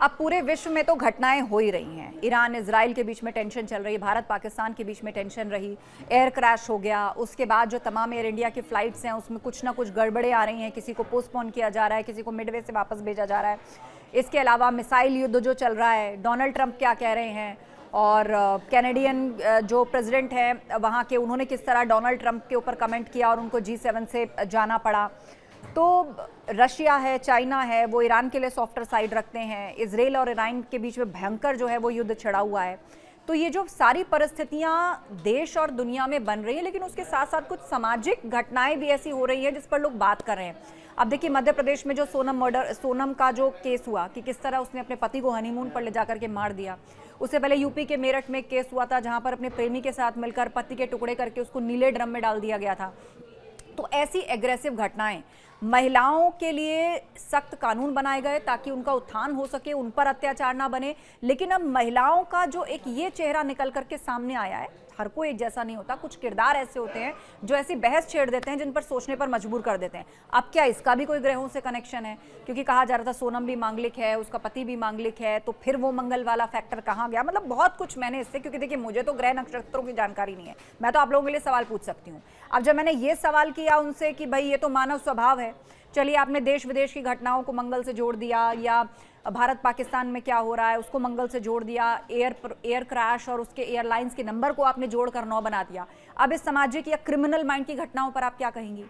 अब पूरे विश्व में तो घटनाएं हो ही रही हैं। ईरान इजराइल के बीच में टेंशन चल रही है, भारत पाकिस्तान के बीच में टेंशन रही, एयर क्रैश हो गया, उसके बाद जो तमाम एयर इंडिया की फ्लाइट्स हैं उसमें कुछ ना कुछ गड़बड़े आ रही हैं, किसी को पोस्टपोन किया जा रहा है, किसी को मिडवे से वापस भेजा जा रहा है। इसके अलावा मिसाइल युद्ध जो चल रहा है, डोनाल्ड ट्रंप क्या कह रहे हैं, और कैनेडियन जो प्रेसिडेंट हैं वहाँ के, उन्होंने किस तरह डोनाल्ड ट्रंप के ऊपर कमेंट किया और उनको G7 से जाना पड़ा। तो रशिया है, चाइना है, वो ईरान के लिए सॉफ्टर साइड रखते हैं, इजराइल और ईरान के बीच में भयंकर जो है वो युद्ध छिड़ा हुआ है। तो ये जो सारी परिस्थितियां देश और दुनिया में बन रही है, लेकिन उसके साथ साथ कुछ सामाजिक घटनाएं भी ऐसी हो रही हैं जिस पर लोग बात कर रहे हैं। अब देखिए, मध्य प्रदेश में जो सोनम का जो केस हुआ कि किस तरह उसने अपने पति को हनीमून पर ले जाकर के मार दिया। उससे पहले यूपी के मेरठ में एक केस हुआ था जहां पर अपने प्रेमी के साथ मिलकर पति के टुकड़े करके उसको नीले ड्रम में डाल दिया गया था। तो ऐसी एग्रेसिव घटनाएं, महिलाओं के लिए सख्त कानून बनाए गए ताकि उनका उत्थान हो सके, उन पर अत्याचार ना बने। लेकिन अब महिलाओं का जो एक ये चेहरा निकल करके सामने आया है, हर कोई एक जैसा नहीं होता, कुछ किरदार ऐसे होते हैं जो ऐसी बहस छेड़ देते हैं जिन पर सोचने पर मजबूर कर देते हैं। अब क्या इसका भी कोई ग्रहों से कनेक्शन है? क्योंकि कहा जा रहा था सोनम भी मांगलिक है, उसका पति भी मांगलिक है, तो फिर वो मंगल वाला फैक्टर कहाँ गया? मतलब बहुत कुछ मैंने इससे, क्योंकि देखिए मुझे तो ग्रह नक्षत्रों की जानकारी नहीं है, मैं तो आप लोगों के लिए सवाल पूछ सकती हूँ। अब जब मैंने ये सवाल किया उनसे कि भाई ये तो मानव स्वभाव है, चलिए आपने देश विदेश की घटनाओं को मंगल से जोड़ दिया, या भारत पाकिस्तान में क्या हो रहा है उसको मंगल से जोड़ दिया, एयर क्रैश और उसके एयरलाइंस के नंबर को आपने जोड़कर 9 बना दिया। अब इस सामाजिक या क्रिमिनल माइंड की घटनाओं पर आप क्या कहेंगी?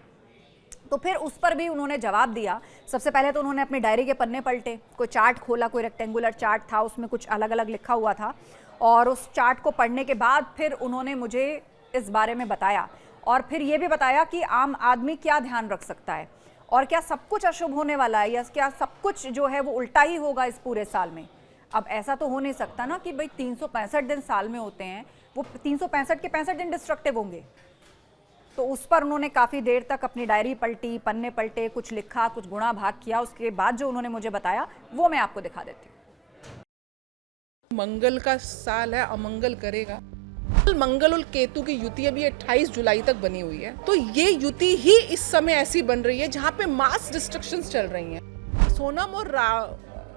तो फिर उस पर भी उन्होंने जवाब दिया। सबसे पहले तो उन्होंने अपनी डायरी के पन्ने पलटे, कोई चार्ट खोला, कोई रेक्टेंगुलर चार्ट था, उसमें कुछ अलग अलग लिखा हुआ था, और उस चार्ट को पढ़ने के बाद फिर उन्होंने मुझे इस बारे में बताया, और फिर ये भी बताया कि आम आदमी क्या ध्यान रख सकता है, और क्या सब कुछ अशुभ होने वाला है, या क्या सब कुछ जो है वो उल्टा ही होगा इस पूरे साल में। अब ऐसा तो हो नहीं सकता ना कि भाई 365 दिन साल में होते हैं, वो 365 के 65 दिन डिस्ट्रक्टिव होंगे। तो उस पर उन्होंने काफ़ी देर तक अपनी डायरी पलटी, पन्ने पलटे, कुछ लिखा, कुछ गुणा भाग किया। उसके बाद जो उन्होंने मुझे बताया वो मैं आपको दिखा देती हूँ। मंगल का साल है, अमंगल करेगा। मंगल और केतु की युति अभी 28 जुलाई तक बनी हुई है, तो ये युति ही इस समय ऐसी बन रही है जहाँ पे मास डिस्ट्रक्शंस चल रही हैं। सोनम और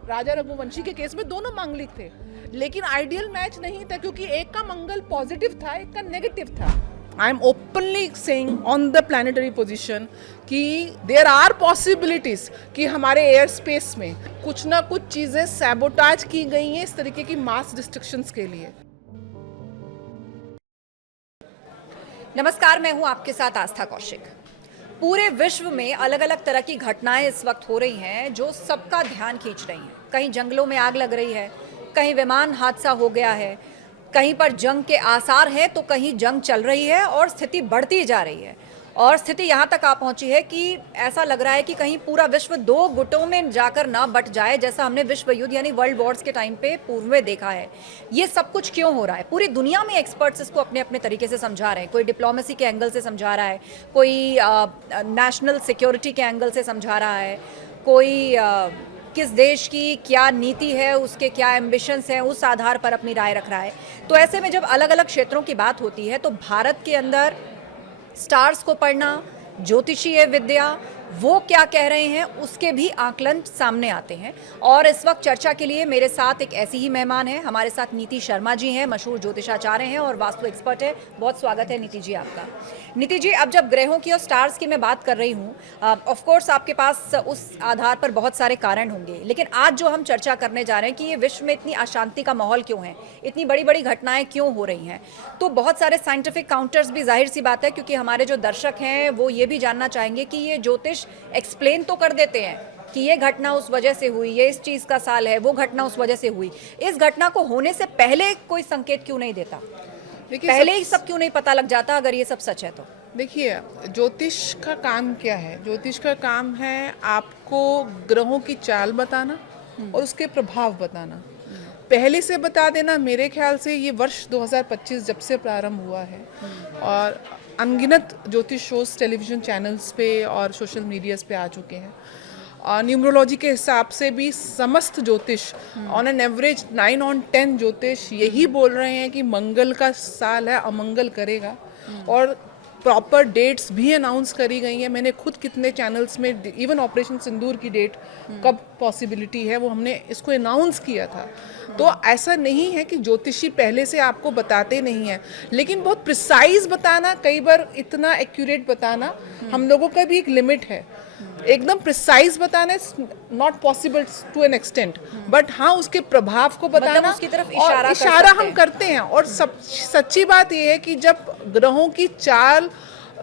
राजा रघुवंशी के केस में दोनों मांगलिक थे, लेकिन आइडियल मैच नहीं था, क्योंकि एक का मंगल पॉजिटिव था, एक का नेगेटिव था। I am openly saying on the planetary position कि देयर आर पॉसिबिलिटीज कि हमारे एयर स्पेस में कुछ ना कुछ चीजें सैबोटाज की गई हैं इस तरीके की मास डिस्ट्रक्शंस के लिए। नमस्कार, मैं हूं आपके साथ आस्था कौशिक। पूरे विश्व में अलग अलग तरह की घटनाएं इस वक्त हो रही हैं जो सबका ध्यान खींच रही हैं। कहीं जंगलों में आग लग रही है, कहीं विमान हादसा हो गया है, कहीं पर जंग के आसार हैं, तो कहीं जंग चल रही है और स्थिति बढ़ती जा रही है। और स्थिति यहाँ तक आ पहुंची है कि ऐसा लग रहा है कि कहीं पूरा विश्व 2 गुटों में जाकर ना बट जाए, जैसा हमने विश्व युद्ध यानी वर्ल्ड वॉर्स के टाइम पे पूर्व में देखा है। ये सब कुछ क्यों हो रहा है? पूरी दुनिया में एक्सपर्ट्स इसको अपने अपने तरीके से समझा रहे हैं। कोई डिप्लोमेसी के एंगल से समझा रहा है, कोई नेशनल सिक्योरिटी के एंगल से समझा रहा है, कोई किस देश की क्या नीति है, उसके क्या एम्बिशंस हैं, उस आधार पर अपनी राय रख रहा है। तो ऐसे में जब अलग अलग क्षेत्रों की बात होती है तो भारत के अंदर स्टार्स को पढ़ना, ज्योतिषीय विद्या, वो क्या कह रहे हैं, उसके भी आकलन सामने आते हैं। और इस वक्त चर्चा के लिए मेरे साथ एक ऐसी ही मेहमान है। हमारे साथ नीति शर्मा जी हैं, मशहूर ज्योतिषाचार्य हैं और वास्तु एक्सपर्ट है। बहुत स्वागत है नीति जी आपका। नीति जी, अब जब ग्रहों की और स्टार्स की मैं बात कर रही हूँ, ऑफ कोर्स आपके पास उस आधार पर बहुत सारे कारण होंगे, लेकिन आज जो हम चर्चा करने जा रहे हैं कि ये विश्व में इतनी अशांति का माहौल क्यों है, इतनी बड़ी बड़ी घटनाएं क्यों हो रही हैं, तो बहुत सारे साइंटिफिक काउंटर्स भी, जाहिर सी बात है, क्योंकि हमारे जो दर्शक हैं वो ये भी जानना चाहेंगे कि ये ज्योतिष एक्सप्लेन तो कर देते हैं कि ये घटना उस वजह से हुई, ये इस चीज का साल है, वो घटना उस वजह से हुई। इस घटना को होने से पहले कोई संकेत क्यों नहीं देता? पहले ही सब क्यों नहीं पता लग जाता अगर ये सब सच है तो? देखिए, ज्योतिष का काम क्या है? ज्योतिष का काम है आपको ग्रहों की चाल बताना और उसके प्रभाव बताना। पहले से बता देना, मेरे ख्याल से ये वर्ष 2025 जब से प्रारंभ हुआ है और अनगिनत ज्योतिष शोज टेलीविजन चैनल्स पे और सोशल मीडियाज पे आ चुके हैं। न्यूमरोलॉजी के हिसाब से भी समस्त ज्योतिष ऑन एन एवरेज 9 on 10 ज्योतिष यही बोल रहे हैं कि मंगल का साल है, अमंगल करेगा। और प्रॉपर डेट्स भी अनाउंस करी गई हैं। मैंने खुद कितने चैनल्स में इवन ऑपरेशन सिंदूर की डेट कब पॉसिबिलिटी है वो हमने इसको अनाउंस किया था। तो ऐसा नहीं है कि ज्योतिषी पहले से आपको बताते नहीं हैं, लेकिन बहुत प्रिसाइज बताना, कई बार इतना एक्यूरेट बताना हम लोगों का भी एक लिमिट है। एकदम प्रिसाइज बताना is not possible to an extent, but हाँ उसके प्रभाव को बताना मतलब उसकी तरफ और इशारा हम करते हैं। और सच्ची बात यह है कि जब ग्रहों की चाल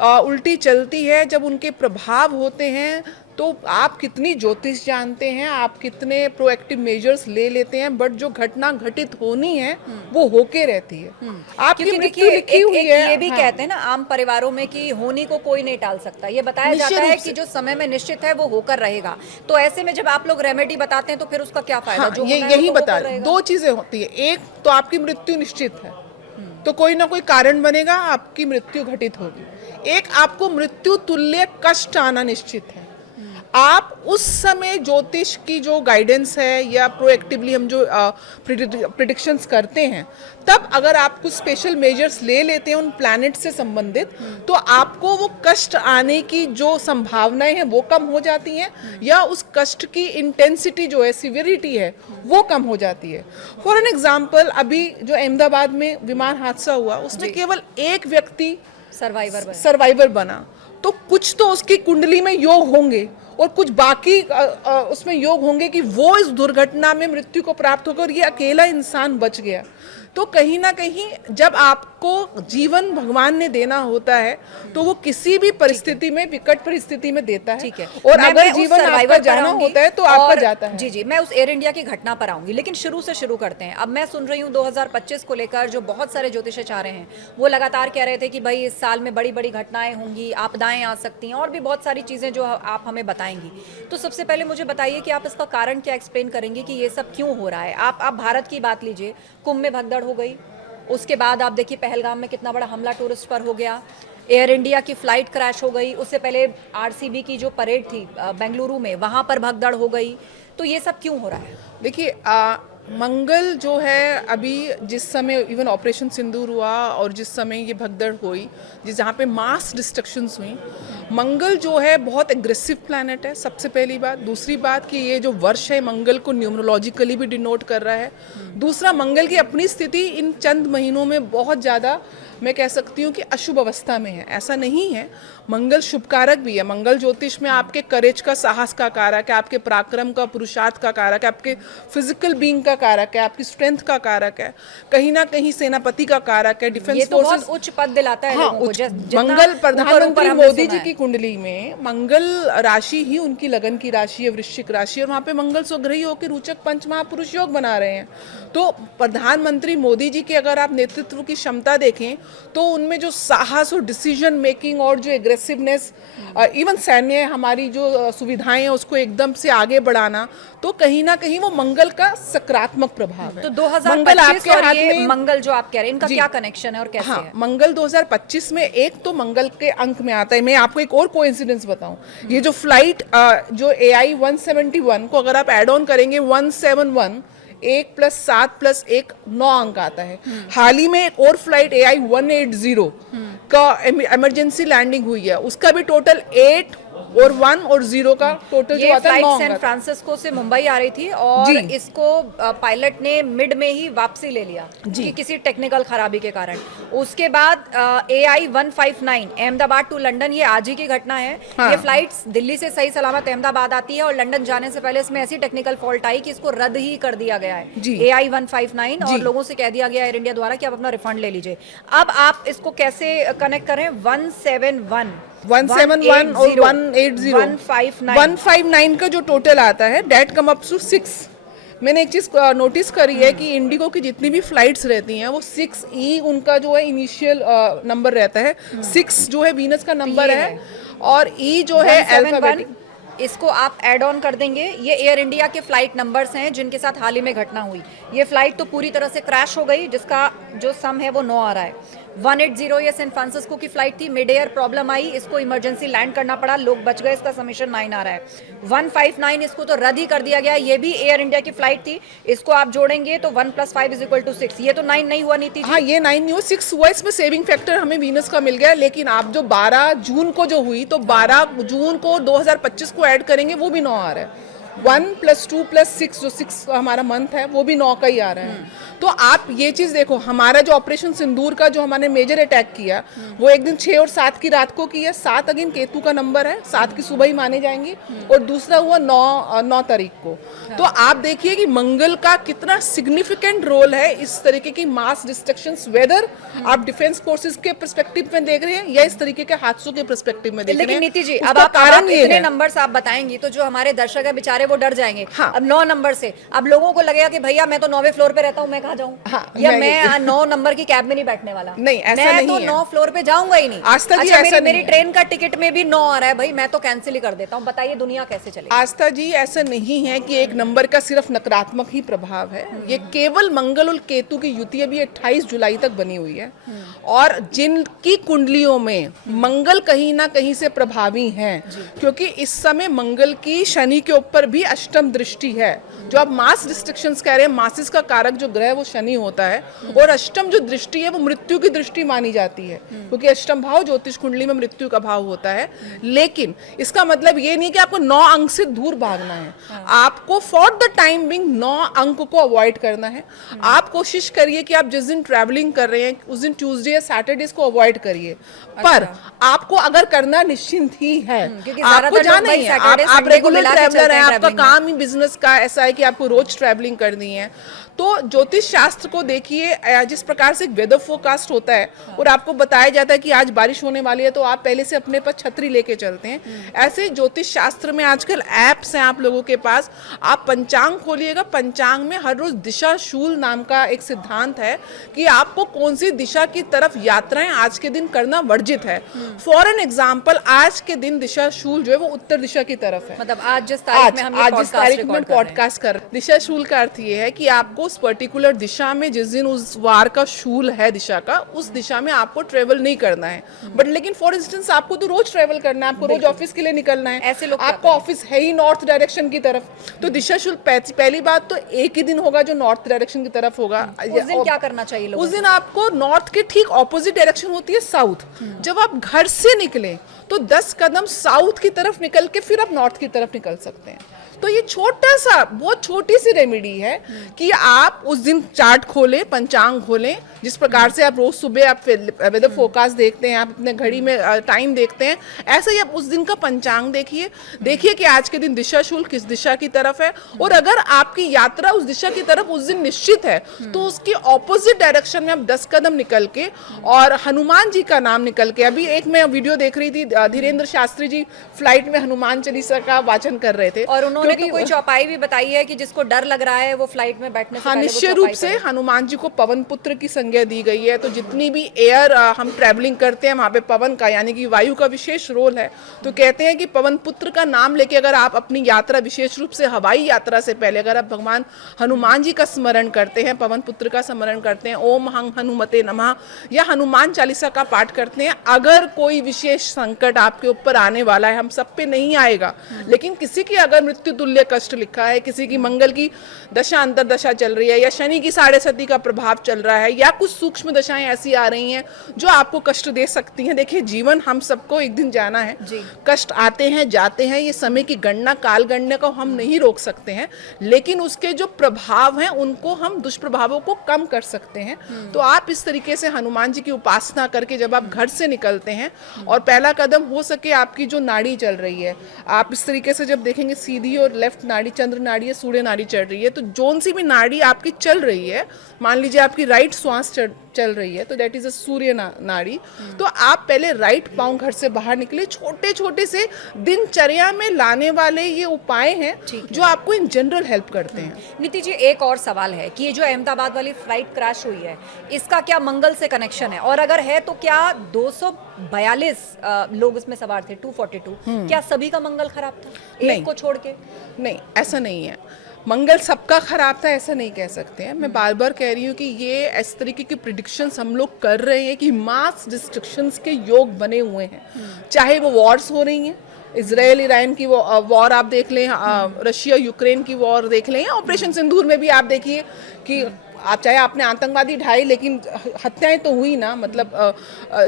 उल्टी चलती है, जब उनके प्रभाव होते हैं, तो आप कितनी ज्योतिष जानते हैं, आप कितने प्रोएक्टिव मेजर्स ले लेते हैं, बट जो घटना घटित होनी है वो होके रहती है। आपकी क्योंकि मृत्यु देखिए लिखी हुई है। ये भी हाँ। कहते हैं ना आम परिवारों में कि होनी को कोई नहीं टाल सकता, ये बताया निश्चित जाता है रूप कि से। जो समय में निश्चित है वो होकर रहेगा। तो ऐसे में जब आप लोग रेमेडी बताते हैं तो फिर उसका क्या फायदा? हाँ, जो ये होना है यही वो तो बता होकर रहेगा। दो चीजें होती है। एक तो आपकी मृत्यु निश्चित है, तो कोई ना कोई कारण बनेगा, आपकी मृत्यु घटित होगी। एक आपको मृत्यु तुल्य कष्ट आना निश्चित है। आप उस समय ज्योतिष की जो गाइडेंस है या प्रोएक्टिवली हम जो प्रिडिक्शंस करते हैं, तब अगर आप कुछ स्पेशल मेजर्स ले लेते हैं उन प्लैनेट से संबंधित, तो आपको वो कष्ट आने की जो संभावनाएं हैं वो कम हो जाती हैं, या उस कष्ट की इंटेंसिटी जो है, सिवियरिटी है, वो कम हो जाती है। फॉर एन एग्जाम्पल, अभी जो अहमदाबाद में विमान हादसा हुआ उसमें केवल एक व्यक्ति सर्वाइवर बना, तो कुछ तो उसकी कुंडली में योग होंगे और कुछ बाकी उसमें योग होंगे कि वो इस दुर्घटना में मृत्यु को प्राप्त होकर और ये अकेला इंसान बच गया। तो कहीं ना कहीं जब आपको जीवन भगवान ने देना होता है तो वो किसी भी परिस्थिति में, विकट परिस्थिति में देता है। ठीक है। और मैं अगर उस जीवन सर्वाइवर आपका पर जाना आऊंगी होता है तो आपका और जाता है। जी जी, मैं उस एयर इंडिया की घटना पर आऊंगी, लेकिन शुरू से शुरू करते हैं। अब मैं सुन रही हूँ 2025 को लेकर जो बहुत सारे ज्योतिषाचार्य हैं वो लगातार कह रहे थे कि भाई इस साल में बड़ी बड़ी घटनाएं होंगी, आपदाएं आ सकती हैं और भी बहुत सारी चीजें जो आप हमें बताएंगी। तो सबसे पहले मुझे बताइए कि आप इसका कारण क्या एक्सप्लेन करेंगे कि ये सब क्यों हो रहा है? आप भारत की बात लीजिए, कुंभ में भगदड़ हो गई, उसके बाद आप देखिए पहलगाम में कितना बड़ा हमला टूरिस्ट पर हो गया, एयर इंडिया की फ्लाइट क्रैश हो गई, उससे पहले आरसीबी की जो परेड थी बेंगलुरु में, वहां पर भगदड़ हो गई। तो ये सब क्यों हो रहा है? देखिए, मंगल जो है अभी जिस समय इवन ऑपरेशन सिंदूर हुआ और जिस समय ये भगदड़ हुई, जहाँ पे मास डिस्ट्रक्शंस हुई, मंगल जो है बहुत एग्रेसिव प्लैनेट है, सबसे पहली बात। दूसरी बात कि ये जो वर्ष है मंगल को न्यूमरोलॉजिकली भी डिनोट कर रहा है। दूसरा, मंगल की अपनी स्थिति इन चंद महीनों में बहुत ज़्यादा, मैं कह सकती हूँ कि अशुभ अवस्था में है। ऐसा नहीं है, मंगल शुभकारक भी है। मंगल ज्योतिष में आपके करेज का, साहस का कारक है, आपके पराक्रम का, पुरुषार्थ का कारक है, आपके फिजिकल बीइंग का कारक है, आपकी स्ट्रेंथ का कारक है, कहीं ना कहीं सेनापति का कारक है, डिफेंस ये तो बहुत फोर्सेस। उच्च पद दिलाता है हाँ, लोगों को। मंगल प्रधानमंत्री हमने मोदी सुना जी है। की कुंडली में मंगल राशि ही उनकी लगन की राशि है, वृश्चिक राशि, और वहाँ पे मंगल स्वग्रही होकर रोचक पंच महापुरुष योग बना रहे हैं। तो प्रधानमंत्री मोदी जी के अगर आप नेतृत्व की क्षमता देखें तो उनमें जो साहस और डिसीजन मेकिंग और जो एग्रेसिवनेस, इवन सैन्य हमारी जो सुविधाएं हैं उसको एकदम से आगे बढ़ाना, तो कहीं ना कहीं वो मंगल का सकारात्मक प्रभाव है। तो मंगल 2025 आपके और हाथ ये में, मंगल जो आप कह रहे हैं, इनका जी। क्या कनेक्शन है और कैसे हाँ, है? मंगल 2025 में एक तो मंगल के अंक में आता है। मैं आपको एक और कोइंसिडेंस बताऊं, ये जो फ्लाइट जो AI 171 को अगर आप एड ऑन करेंगे 171, 1 + 7 + 1 9 अंक आता है। हाल ही में एक और फ्लाइट AI 180 का इमरजेंसी लैंडिंग हुई है, उसका भी टोटल 8 और 1 और 0 का टोटल जो ये आता है फ्लाइट 9 सैन अंक। फ्रांसिस्को से मुंबई आ रही थी और जी। इसको पायलट ने मिड में ही वापसी ले लिया जी। कि किसी टेक्निकल खराबी के कारण। उसके बाद AI 159 अहमदाबाद टू लंदन, ये आज ही की घटना है। हाँ। ये फ्लाइट्स दिल्ली से सही सलामत अहमदाबाद आती है और लंदन जाने से पहले इसमें ऐसी टेक्निकल फॉल्ट आई कि इसको रद्द ही कर दिया गया है। जी। AI 159 और जी। लोगों से कह दिया गया एयर इंडिया द्वारा कि आप अपना रिफंड ले लीजिए। अब आप इसको कैसे कनेक्ट करें? 171 171 और 180 159 159 का जो टोटल आता है डेट कम अप टू 6। मैंने एक चीज नोटिस करी है कि इंडिगो की जितनी भी फ्लाइट्स रहती हैं वो 6E उनका जो है इनिशियल नंबर रहता है। 6 जो है वीनस का नंबर ये है है। और E जो है 171, अल्फाबेटिक। इसको आप ऐड ऑन कर देंगे। ये एयर इंडिया के फ्लाइट नंबर्स हैं जिनके साथ हाल ही में घटना हुई। ये फ्लाइट तो पूरी तरह से क्रैश हो गई, जिसका जो सम है वो 9 आ रहा है। 180 ये सैन फ्रांसिस्को की फ्लाइट थी, मिड एयर प्रॉब्लम आई, इसको इमरजेंसी लैंड करना पड़ा, लोग बच गए, इसका समीशन 9 आ रहा है। 159 इसको तो रद्द ही कर दिया गया, ये भी एयर इंडिया की फ्लाइट थी, इसको आप जोड़ेंगे तो 1 + 5 = 6। ये तो 9 नहीं हुआ नीति जी। हाँ, ये 9 नहीं हुआ, 6 हुआ। इसमें सेविंग फैक्टर हमें वीनस का मिल गया, लेकिन आप जो 12 जून को जो हुई, तो 12 जून को 2025 को ऐड करेंगे, वो भी 9 आ रहा है। 1 + 2 + 6, जो 6 हमारा मंथ है, वो भी 9 का ही आ रहा है। तो आप ये चीज देखो, हमारा जो ऑपरेशन सिंदूर का जो हमने मेजर अटैक किया, वो एक दिन 6 और 7 की रात को किया। 7 अगेन केतु का नंबर है, 7 की सुबह ही माने जाएंगी, और दूसरा हुआ 9 तारीख को। तो आप देखिए कि मंगल का कितना सिग्निफिकेंट रोल है इस तरीके की मास डिस्ट्रक्शंस, वेदर आप डिफेंस फोर्सेस के पर्सपेक्टिव में देख रहे हैं या इस तरीके के हादसों के पर्सपेक्टिव में देख रहे हैं। लेकिन नीति जी, अब उसका आप कारण ये इतने है। नंबर्स आप बताएंगी तो जो हमारे दर्शक है बेचारे वो डर जाएंगे। हाँ। अब 9 नंबर से अब लोगों को लगेगा कि भैया मैं तो 9वें फ्लोर पे रहता हूँ, मैं कहाँ जाऊँ? हाँ, या मैं 9 नंबर की कैब में नहीं बैठने वाला। नहीं, ऐसा मैं नहीं तो है। 9 फ्लोर पे जाऊंगा ही नहीं। आस्था जी, अच्छा, ऐसा नहीं मेरी है। ट्रेन का टिकट में भी 9 आ रहा है, भाई मैं तो कैंसिल ही कर देता हूँ। बताइए दुनिया कैसे चलेगी? आस्था जी, ऐसा नहीं है कि एक नंबर का सिर्फ नकारात्मक ही प्रभाव है। ये केवल मंगल और केतु की युति अभी 28 जुलाई तक बनी हुई है, और जिनकी कुंडलियों में मंगल कहीं ना कहीं से प्रभावी हैं, क्योंकि इस समय मंगल की शनि के ऊपर भी अष्टम दृष्टि है। जो आप मास डिस्ट्रक्शंस कह रहे हैं, मासिस का कारक जो ग्रह वो शनि होता है, और अष्टम जो दृष्टि है वो मृत्यु की दृष्टि मानी जाती है, क्योंकि अष्टम भाव ज्योतिष कुंडली में मृत्यु का भाव होता है। लेकिन इसका मतलब ये नहीं कि आपको 9 अंक से दूर भागना है। आपको फॉर द टाइम बिंग 9 अंक को अवॉइड करना है। आप कोशिश करिए कि आप जिस दिन ट्रैवलिंग कर रहे हैं उस दिन ट्यूसडे या सैटरडेज को अवॉइड करिए। पर आपको अगर करना निश्चिंत ही है, क्योंकि आपको ज्यादातर जाना लोग ही है, भाई आप Saturday को रेगुलर मिला के ट्रैवलर चलते हैं, हैं आपका traveling में। काम ही बिजनेस का ऐसा है कि आपको रोज ट्रैवलिंग करनी है। तो ज्योतिष शास्त्र को देखिए, जिस प्रकार से एक वेदर फोरकास्ट होता है और आपको बताया जाता है कि आज बारिश होने वाली है, तो आप पहले से अपने पास छतरी लेके चलते हैं। ऐसे ज्योतिष शास्त्र में आजकल ऐप्स हैं आप लोगों के पास, आप पंचांग खोलिएगा, पंचांग में हर रोज दिशा शूल नाम का एक सिद्धांत है कि आपको कौन सी दिशा की तरफ यात्राएं आज के दिन करना वर्जित है। फॉर एन एग्जाम्पल, आज के दिन दिशा शूल जो है वो उत्तर दिशा की तरफ है। मतलब आज जिस तारीख में हम ये आज जिस तारीख में रिकॉर्ड कर रहे हैं। पॉडकास्ट कर, दिशा शूल का अर्थ ये है कि आपको उस पर्टिकुलर दिशा में, जिस दिन उस वार का शूल है दिशा का, उस दिशा में आपको ट्रेवल नहीं करना है। बट लेकिन फॉर इंस्टेंस आपको तो रोज ट्रेवल करना है, आपको रोज ऑफिस के लिए निकलना है, ऐसे लोग आपका ऑफिस है ही नॉर्थ डायरेक्शन की तरफ, तो दिशा शूल पहली बात तो एक ही दिन होगा जो नॉर्थ डायरेक्शन की तरफ होगा। उस दिन क्या करना चाहिए लोगों उस दिन आपको नॉर्थ के ठीक ऑपोजिट डायरेक्शन होती है साउथ। जब आप घर से निकले तो 10 कदम साउथ की तरफ निकल के फिर आप नॉर्थ की तरफ निकल सकते हैं। तो ये छोटा सा, बहुत छोटी सी रेमेडी है कि आप उस दिन चार्ट खोलें, पंचांग खोलें, जिस प्रकार से आप रोज सुबह आप वेदर फोरकास्ट देखते हैं, आप अपने घड़ी में टाइम देखते हैं, ऐसे ही आप उस दिन का पंचांग देखिए कि आज के दिन दिशा शूल किस दिशा की तरफ है, और अगर आपकी यात्रा उस दिशा की तरफ उस दिन निश्चित है तो उसकी ऑपोजिट डायरेक्शन में आप 10 कदम निकल के और हनुमान जी का नाम निकल के, अभी एक मैं वीडियो देख रही थी, धीरेन्द्र शास्त्री जी फ्लाइट में हनुमान चालीसा का वाचन कर रहे थे, और उन्होंने तो कोई चौपाई भी बताई है कि जिसको डर लग रहा है वो फ्लाइट में बैठने से हाँ, पहले वो निश्चय रूप चौपाई से करे। हनुमान जी को पवन पुत्र की संज्ञा दी गई है। तो जितनी भी एयर हम ट्रैवलिंग करते हैं, वहाँ पे पवन का यानी कि वायु का विशेष रोल है। तो कहते हैं कि पवन पुत्र का नाम लेके अगर आप अपनी यात्रा, विशेष रूप से हवाई यात्रा से पहले अगर आप भगवान हनुमान जी का स्मरण करते हैं, पवन पुत्र का स्मरण करते हैं, ओम हं हनुमते नमः या हनुमान चालीसा का पाठ करते हैं, अगर कोई विशेष संकट आपके ऊपर आने वाला है, हम सब पे नहीं आएगा, लेकिन किसी की अगर मृत्यु तुल्य कष्ट लिखा है, किसी की मंगल की दशा अंतरदशा चल रही है, या शनि की 7.5 का प्रभाव चल रहा है, या कुछ सूक्ष्म दशाएं ऐसी आ रही हैं जो आपको कष्ट दे सकती हैं। देखिए, जीवन हम सबको एक दिन जाना है, कष्ट आते हैं जाते हैं, ये समय की गणना, काल गणना को हम नहीं रोक सकते हैं, लेकिन उसके जो प्रभाव हैं उनको हम, दुष्प्रभावों को कम कर सकते हैं। तो आप इस तरीके से हनुमान जी की उपासना करके जब आप घर से निकलते हैं, और पहला कदम हो सके आपकी जो नाड़ी चल रही है, आप इस तरीके से जब देखेंगे सीधी और लेफ्ट नाड़ी, चंद्र नाड़ी या सूर्य नाड़ी चल रही है, तो जोन सी भी नाड़ी आपकी चल रही है, मान लीजिए आपकी राइट श्वास चल रही है, तो दैट इज अ सूर्य नाड़ी। तो आप पहले राइट पांव घर से बाहर निकले। छोटे छोटे से दिनचर्या में लाने वाले ये उपाय हैं जो आपको इन जनरल हेल्प करते हैं। नीति जी, एक और सवाल है कि ये जो अहमदाबाद वाली फ्लाइट क्रैश हुई है, इसका क्या मंगल से कनेक्शन है, और अगर है तो क्या 242 लोग इसमें सवार थे, 242, क्या सभी का मंगल खराब था, एक को छोड़ के? नहीं, ऐसा नहीं है। मंगल सबका खराब था ऐसा नहीं कह सकते हैं। मैं बार बार कह रही हूँ कि ये इस तरीके की प्रिडिक्शंस हम लोग कर रहे हैं कि मास डिस्ट्रक्शंस के योग बने हुए हैं, चाहे वो वॉर्स हो रही हैं, इजराइल ईरान की वॉर आप देख लें, रशिया यूक्रेन की वॉर देख लें, ऑपरेशन सिंदूर में भी आप देखिए कि आप चाहे आपने आतंकवादी ढाई लेकिन हत्याएं तो हुई ना, मतलब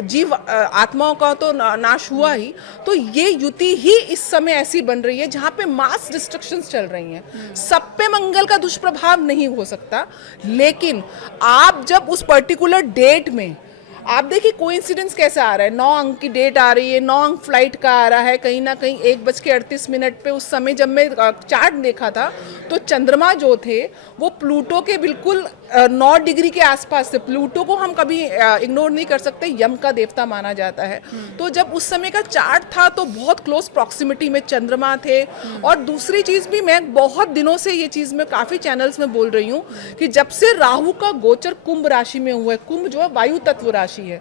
जीव आत्माओं का तो नाश हुआ ही। तो ये युति ही इस समय ऐसी बन रही है जहाँ पे मास डिस्ट्रक्शंस चल रही हैं। सब पे मंगल का दुष्प्रभाव नहीं हो सकता, लेकिन आप जब उस पर्टिकुलर डेट में आप देखिए कोइंसिडेंस कैसा आ रहा है, 9 अंक की डेट आ रही है, 9 अंक फ्लाइट का आ रहा है, कहीं ना कहीं 1:38 पे उस समय जब मैं चार्ट देखा था तो चंद्रमा जो थे वो प्लूटो के बिल्कुल 9 डिग्री के आसपास थे। प्लूटो को हम कभी इग्नोर नहीं कर सकते, यम का देवता माना जाता है। तो जब उस समय का चार्ट था तो बहुत क्लोज प्रॉक्सिमिटी में चंद्रमा थे। और दूसरी चीज भी, मैं बहुत दिनों से ये चीज मैं काफी चैनल्स में बोल रही हूँ कि जब से राहु का गोचर कुंभ राशि में हुआ है, कुंभ जो है वायु तत्व राशि है,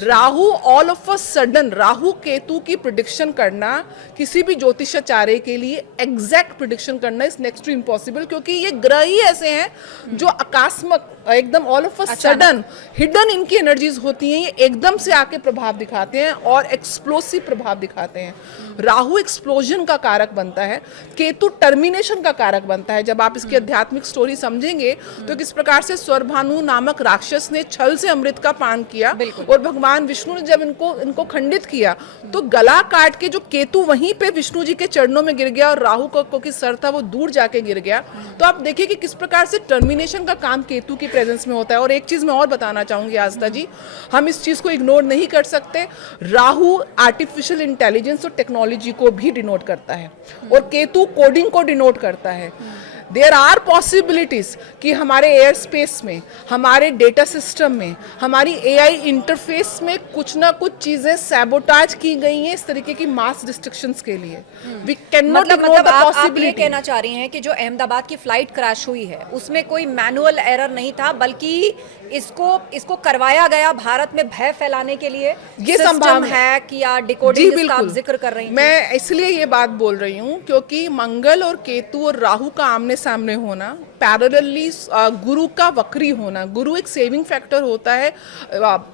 Rahu all of a sudden, Rahu Ketu की प्रिडिक्शन करना किसी भी ज्योतिषाचार्य के लिए एग्जैक्ट प्रिडिक्शन करना इज नेक्स्ट टू इम्पॉसिबल, क्योंकि ये ग्रह ही ऐसे हैं जो अकस्मात एकदम all of a sudden hidden इनकी एनर्जीज होती हैं, ये एकदम से आके प्रभाव दिखाते हैं और एक्सप्लोसिव प्रभाव दिखाते हैं। राहु एक्सप्लोजन का कारक बनता है, केतु टर्मिनेशन का कारक बनता है। जब आप इसकी आध्यात्मिक स्टोरी समझेंगे तो किस प्रकार से स्वरभानु नामक राक्षस ने छल से अमृत का पान किया और भगवान विष्णु ने जब इनको खंडित किया तो गला काट के जो केतु वहीं पे विष्णु जी के चरणों में गिर गया और राहु का की सर था वो दूर जाके गिर गया। तो आप देखिए कि किस प्रकार से टर्मिनेशन का काम केतु की प्रेजेंस में होता है। और एक चीज मैं और बताना चाहूंगी आस्था जी, हम इस चीज को इग्नोर नहीं कर सकते, राहु आर्टिफिशियल इंटेलिजेंस और टेक्नोलॉजी को भी डिनोट करता है और केतु कोडिंग को डिनोट करता है। देयर आर पॉसिबिलिटीज कि हमारे एयर स्पेस में, हमारे डेटा सिस्टम में, हमारी एआई इंटरफेस में कुछ ना कुछ चीजें सैबोटाज की गई हैं इस तरीके की मास डिस्ट्रक्शंस के लिए। We can not ignore the आप ये पॉसिबिलिटी। कहना चाह रही हैं कि जो अहमदाबाद की फ्लाइट क्रैश हुई है उसमें कोई मैनुअल एरर नहीं था, बल्कि इसको करवाया गया भारत में भय फैलाने के लिए, ये संभावना हैक या डिकोडिंग जिसका आप जिक्र कर रही हैं। मैं इसलिए ये बात बोल रही हूँ क्योंकि मंगल और केतु और राहु का आमने सामने होना, पैरेलली गुरु का वक्री होना, गुरु एक सेविंग फैक्टर होता है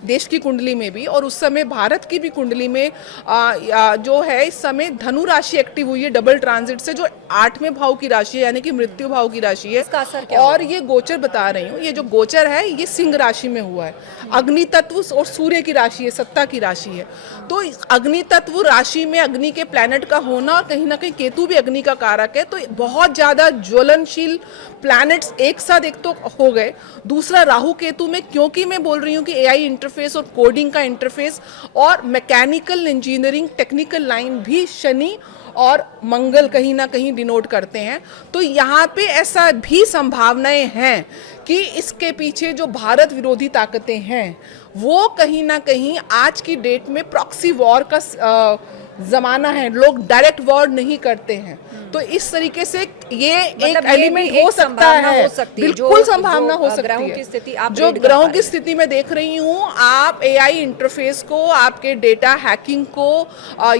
देश की कुंडली में भी, और उस समय भारत की भी कुंडली में जो है इस समय धनु राशि एक्टिव हुई है डबल ट्रांजिट से, जो 8वें भाव की राशि है यानी कि मृत्यु भाव की राशि है। इसका असर क्या और ये गोचर बता रही हूँ, ये जो गोचर है ये सिंह राशि में हुआ है, अग्नि तत्व और सूर्य की राशि है, सत्ता की राशि है। तो अग्नि तत्व राशि में अग्नि के प्लैनेट का होना, कहीं ना कहीं केतु भी अग्नि का कारक है, तो बहुत ज्यादा ज्वलनशील प्लैनेट्स एक साथ एक तो हो गए। दूसरा राहु केतु में, क्योंकि मैं बोल रही हूँ कि एआई इंटरफेस और कोडिंग का इंटरफेस और मैकेनिकल इंजीनियरिंग टेक्निकल लाइन भी शनि और मंगल कहीं ना कहीं डिनोट करते हैं। तो यहाँ पे ऐसा भी संभावनाएं हैं कि इसके पीछे जो भारत विरोधी ताकतें हैं वो कहीं ना कहीं आज की डेट में प्रॉक्सी वॉर का जमाना है, लोग डायरेक्ट वॉर नहीं करते हैं। तो इस तरीके से ये एक एलिमेंट हो सकता है, बिल्कुल संभावना हो सकती है। जो ग्रहों की स्थिति में देख रही हूँ, आप एआई इंटरफेस को, आपके डेटा हैकिंग को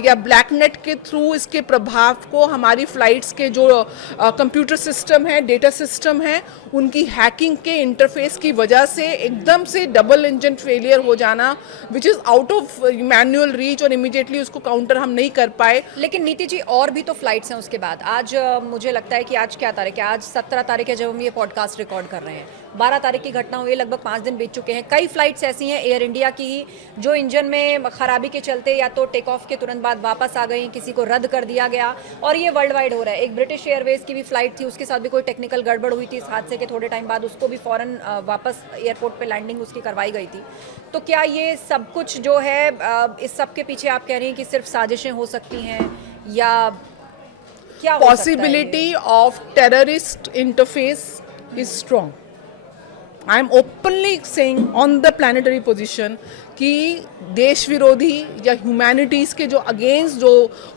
या ब्लैकनेट के थ्रू इसके प्रभाव को, हमारी फ्लाइट्स के जो कंप्यूटर सिस्टम है, डेटा सिस्टम है, उनकी हैकिंग के इंटरफेस की वजह से एकदम से डबल इंजन फेलियर हो जाना, which is out of manual reach, और इमीडिएटली उसको काउंटर हम नहीं कर पाए। लेकिन नीति जी और भी तो फ्लाइट्स हैं उसके बाद। आज मुझे लगता है कि आज क्या तारीख है, आज 17 तारीख है जब हम ये पॉडकास्ट रिकॉर्ड कर रहे हैं। 12 तारीख की घटना हुई, लगभग 5 दिन बीत चुके हैं। कई फ्लाइट्स ऐसी हैं एयर इंडिया की ही जो इंजन में खराबी के चलते या तो टेक ऑफ के तुरंत बाद वापस आ गई, किसी को रद्द कर दिया गया, और ये वर्ल्ड वाइड हो रहा है। एक ब्रिटिश एयरवेज की भी फ्लाइट थी, उसके साथ भी कोई टेक्निकल गड़बड़ हुई थी इस हादसे के थोड़े टाइम बाद, उसको भी फौरन वापस एयरपोर्ट पे लैंडिंग उसकी करवाई गई थी। तो क्या ये सब कुछ जो है इस सब के पीछे आप कह रही हैं कि सिर्फ साजिशें हो सकती हैं, या क्या हो सकता है? Possibility of terrorist interface is strong. I am openly saying on the planetary position कि देश विरोधी या ह्यूमैनिटीज़ के जो अगेंस्ट जो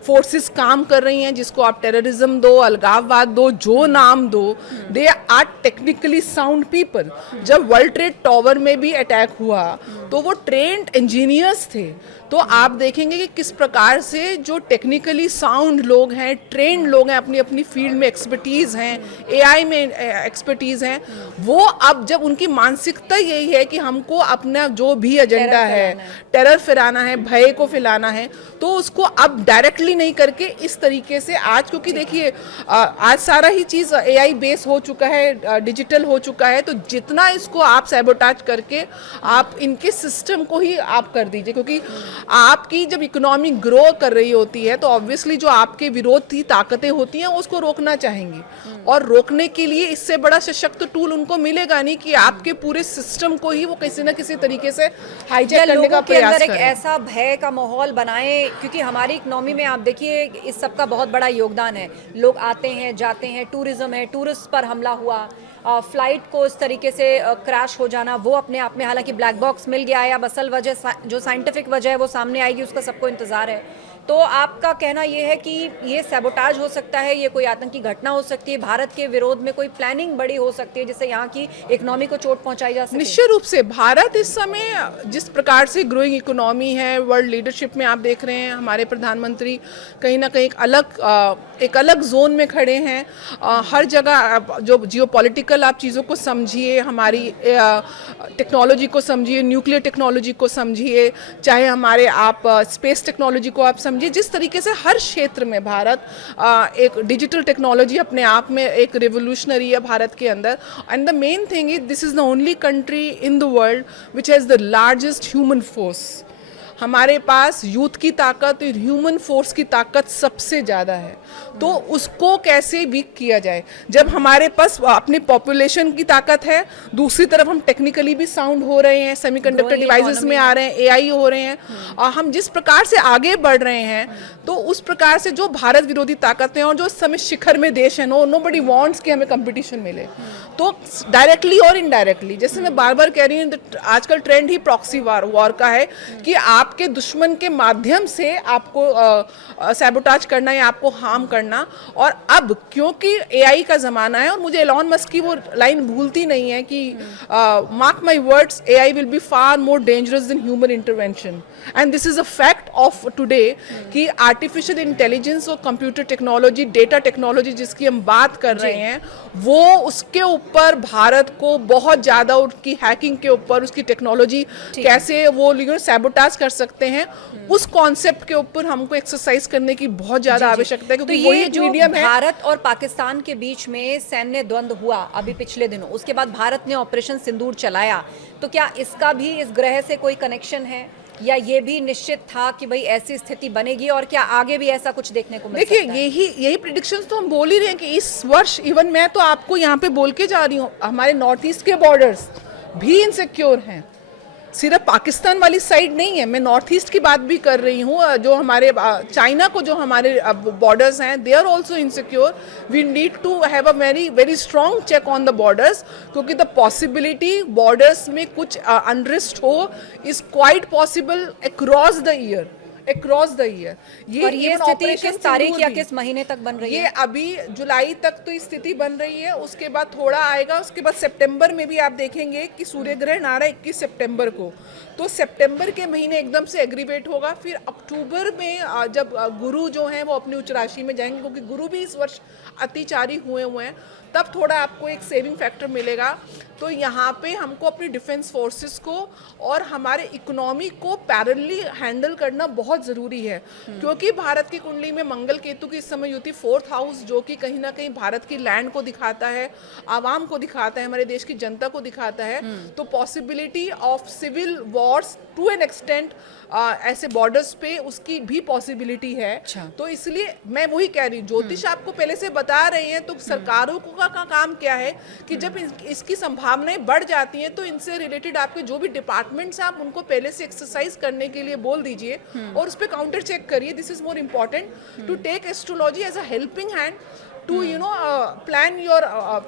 फोर्सेस काम कर रही हैं, जिसको आप टेररिज्म दो, अलगाववाद दो, जो नाम दो, they are technically sound people. जब वर्ल्ड ट्रेड टावर में भी अटैक हुआ तो वो ट्रेंड इंजीनियर्स थे। तो आप देखेंगे कि किस प्रकार से जो टेक्निकली साउंड लोग हैं, ट्रेंड लोग हैं, अपनी अपनी फील्ड में एक्सपर्टीज़ हैं, एआई में एक्सपर्टीज़ हैं, वो अब जब उनकी मानसिकता यही है कि हमको अपना जो भी एजेंडा है, टेरर फैलाना है, भय को फैलाना है, तो उसको अब डायरेक्टली नहीं करके इस तरीके से आज, क्योंकि देखिए आज सारा ही चीज़ एआई बेस हो चुका है, डिजिटल हो चुका है, तो जितना इसको आप सैबोटाज करके आप इनके सिस्टम को ही आप कर दीजिए, क्योंकि आपकी जब इकोनॉमी ग्रो कर रही होती है तो ऑब्वियसली जो आपके विरोधी ताकतें होती हैं उसको रोकना चाहेंगी, और रोकने के लिए इससे बड़ा सशक्त टूल उनको मिलेगा नहीं कि आपके पूरे सिस्टम को ही वो किसी न किसी तरीके से हाईजैक करने का प्रयास अंदर एक करें। ऐसा भय का माहौल बनाए, क्योंकि हमारी इकोनॉमी में आप देखिए इस सब का बहुत बड़ा योगदान है। लोग आते हैं जाते हैं, टूरिज्म है, टूरिस्ट पर हमला हुआ, फ्लाइट को इस तरीके से क्रैश हो जाना, वो अपने आप में हालांकि ब्लैक बॉक्स मिल गया है, अब असल वजह जो साइंटिफिक वजह है वो सामने आएगी, उसका सबको इंतजार है। तो आपका कहना ये है कि ये सैबोटाज हो सकता है, ये कोई आतंकी घटना हो सकती है, भारत के विरोध में कोई प्लानिंग बड़ी हो सकती है जिससे यहाँ की इकोनॉमी को चोट पहुंचाई जा सके? निश्चित रूप से भारत इस समय जिस प्रकार से ग्रोइंग इकोनॉमी है, वर्ल्ड लीडरशिप में आप देख रहे हैं हमारे प्रधानमंत्री कहीं ना कहीं एक अलग जोन में खड़े हैं। हर जगह जो जियोपॉलिटिकल आप चीज़ों को समझिए, हमारी टेक्नोलॉजी को समझिए, न्यूक्लियर टेक्नोलॉजी को समझिए, चाहे हमारे आप स्पेस टेक्नोलॉजी को आप समझिए, जिस तरीके से हर क्षेत्र में भारत एक डिजिटल टेक्नोलॉजी अपने आप में एक रिवोल्यूशनरी है भारत के अंदर। And the main thing is this is the only country in the world which has the largest human force. हमारे पास यूथ की ताकत, ह्यूमन फोर्स की ताकत सबसे ज़्यादा है, तो उसको कैसे वीक किया जाए। जब हमारे पास अपनी पॉपुलेशन की ताकत है, दूसरी तरफ हम टेक्निकली भी साउंड हो रहे हैं, सेमीकंडक्टर डिवाइसेस में आ रहे हैं, एआई हो रहे हैं, और हम जिस प्रकार से आगे बढ़ रहे हैं, तो उस प्रकार से जो भारत विरोधी ताकत है और जो इस समय शिखर में देश है, नोबडी वांट्स कि हमें कंपटीशन मिले, तो डायरेक्टली और इनडायरेक्टली, जैसे मैं बार बार कह रही हूँ, आजकल ट्रेंड ही प्रॉक्सी वॉर का है कि आपके दुश्मन के माध्यम से आपको सैबोटाज करना है, आपको हार्म करना। और अब क्योंकि एआई का ज़माना है, और मुझे एलॉन मस्क की वो लाइन भूलती नहीं है कि mark my words, AI will be far more dangerous than human intervention. And this is a fact of today कि आर्टिफिशियल इंटेलिजेंस और कंप्यूटर टेक्नोलॉजी, डेटा टेक्नोलॉजी जिसकी हम बात कर रहे हैं, वो उसके ऊपर भारत को बहुत ज़्यादा, उसकी हैकिंग के ऊपर, उसकी टेक्नोलॉजी कैसे वो सैबोटाज कर सकते हैं, उस कॉन्सेप्ट के ऊपर हमको एक्सरसाइज करने की बहुत ज़्यादा आवश्यकता है, क्योंकि तो ये एक जो मीडियम है। भारत और पाकिस्तान के बीच में सैन्य द्वंद्व हुआ अभी पिछले दिनों, उसके बाद भारत ने ऑपरेशन सिंदूर चलाया, तो क्या इसका भी इस ग्रह से कोई कनेक्शन है, या ये भी निश्चित था कि भाई ऐसी स्थिति बनेगी, और क्या आगे भी ऐसा कुछ देखने को मिल सकता है? देखिए यही प्रिडिक्शंस तो हम बोल ही रहे हैं कि इस वर्ष, इवन मैं तो आपको यहाँ पे बोल के जा रही हूँ, हमारे नॉर्थ ईस्ट के बॉर्डर्स भी इनसिक्योर हैं। सिर्फ पाकिस्तान वाली साइड नहीं है, मैं नॉर्थ ईस्ट की बात भी कर रही हूँ, जो हमारे चाइना को जो हमारे बॉर्डर्स हैं, they are also insecure. We need to have a very very strong check on the borders, क्योंकि द पॉसिबिलिटी बॉर्डर्स में कुछ अनरेस्ट हो is quite possible across the year. और ये स्थिति किस तारीख या किस महीने तक बन रही है? ये अभी जुलाई तक तो स्थिति बन रही है, उसके बाद थोड़ा आएगा, उसके बाद सितंबर में भी आप देखेंगे कि सूर्य ग्रहण आ रहा है 21 सितंबर को, तो सितंबर के महीने एकदम से एग्रीवेट होगा। फिर अक्टूबर में जब गुरु जो हैं वो अपनी उच्च राशि में जाएंगे, क्योंकि गुरु भी इस वर्ष अतिचारी हुए हैं, तब थोड़ा आपको एक सेविंग फैक्टर मिलेगा। तो यहाँ पे हमको अपनी डिफेंस फोर्सेस को और हमारे इकोनॉमी को पैरेलली हैंडल करना बहुत ज़रूरी है, क्योंकि भारत की कुंडली में मंगल केतु की इस समय युति 4th हाउस, जो कि कहीं ना कहीं भारत की लैंड को दिखाता है, आवाम को दिखाता है, हमारे देश की जनता को दिखाता है। तो possibility of civil wars to an extent ऐसे बॉर्डर्स पे उसकी भी पॉसिबिलिटी है। तो इसलिए मैं वही कह रही हूँ, ज्योतिष आपको पहले से बता रहे हैं, तो सरकारों का काम क्या है कि जब इसकी संभावनाएं बढ़ जाती हैं, तो इनसे रिलेटेड आपके जो भी डिपार्टमेंट्स हैं, आप उनको पहले से एक्सरसाइज करने के लिए बोल दीजिए और उस पर काउंटर चेक करिए। This is more important to take astrology as a helping hand to you know plan your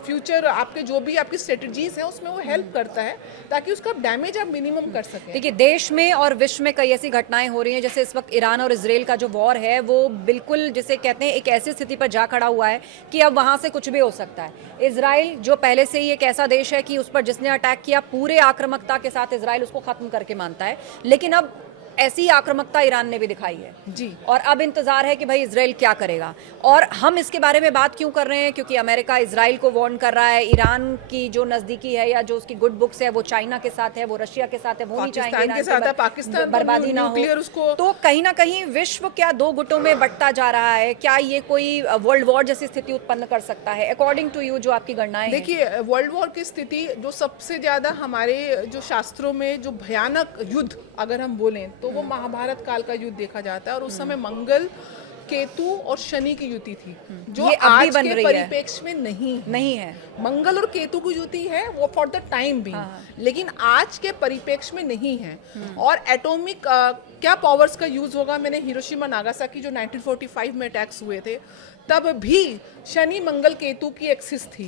future, आपके जो भी आपकी स्ट्रेटजीज हैं उसमें वो हेल्प करता है ताकि उसका डैमेज आप मिनिमम कर सकें। देखिए, देश में और विश्व में कई ऐसी घटनाएं हो रही हैं, जैसे इस वक्त ईरान और इजराइल का जो वॉर है वो बिल्कुल जिसे कहते हैं एक ऐसी स्थिति पर जा खड़ा हुआ है कि अब वहां से कुछ भी हो सकता है। इजराइल जो पहले से ही एक ऐसा देश है कि उस पर जिसने अटैक किया पूरे आक्रामकता के साथ इजराइल उसको खत्म करके मानता है, लेकिन अब ऐसी आक्रामकता ईरान ने भी दिखाई है जी। और अब इंतजार है कि भाई इजराइल क्या करेगा। और हम इसके बारे में बात क्यों कर रहे हैं, क्योंकि अमेरिका इजराइल को वार्न कर रहा है। ईरान की जो नज़दीकी है या जो उसकी गुड बुक्स है वो चाइना के साथ है, वो रशिया के साथ है, वो नहीं चाहेंगे पाकिस्तान के साथ है, पाकिस्तान बर्बादी ना हो। उसको तो कहीं ना कहीं विश्व क्या दो गुटों में बंटता जा रहा है? क्या ये कोई वर्ल्ड वॉर जैसी स्थिति उत्पन्न कर सकता है अकॉर्डिंग टू यू, जो आपकी गणनाएं हैं? देखिए, वर्ल्ड वॉर की स्थिति जो सबसे ज्यादा हमारे जो शास्त्रों में जो भयानक युद्ध अगर हम बोलें तो वो महाभारत काल का युद्ध देखा जाता है, और उस समय मंगल, केतु और शनि की युति थी, जो ये अब भी आज बन के रही है। परिप्रेक्ष्य में नहीं है। मंगल और केतु की युति है वो फॉर द टाइम भी, लेकिन आज के परिप्रेक्ष्य में नहीं है। और एटॉमिक क्या पावर्स का यूज होगा, मैंने हिरोशिमा नागासाकी जो 1945 में अटैक्स हुए थे तब भी शनि मंगल केतु की एक्सिस थी,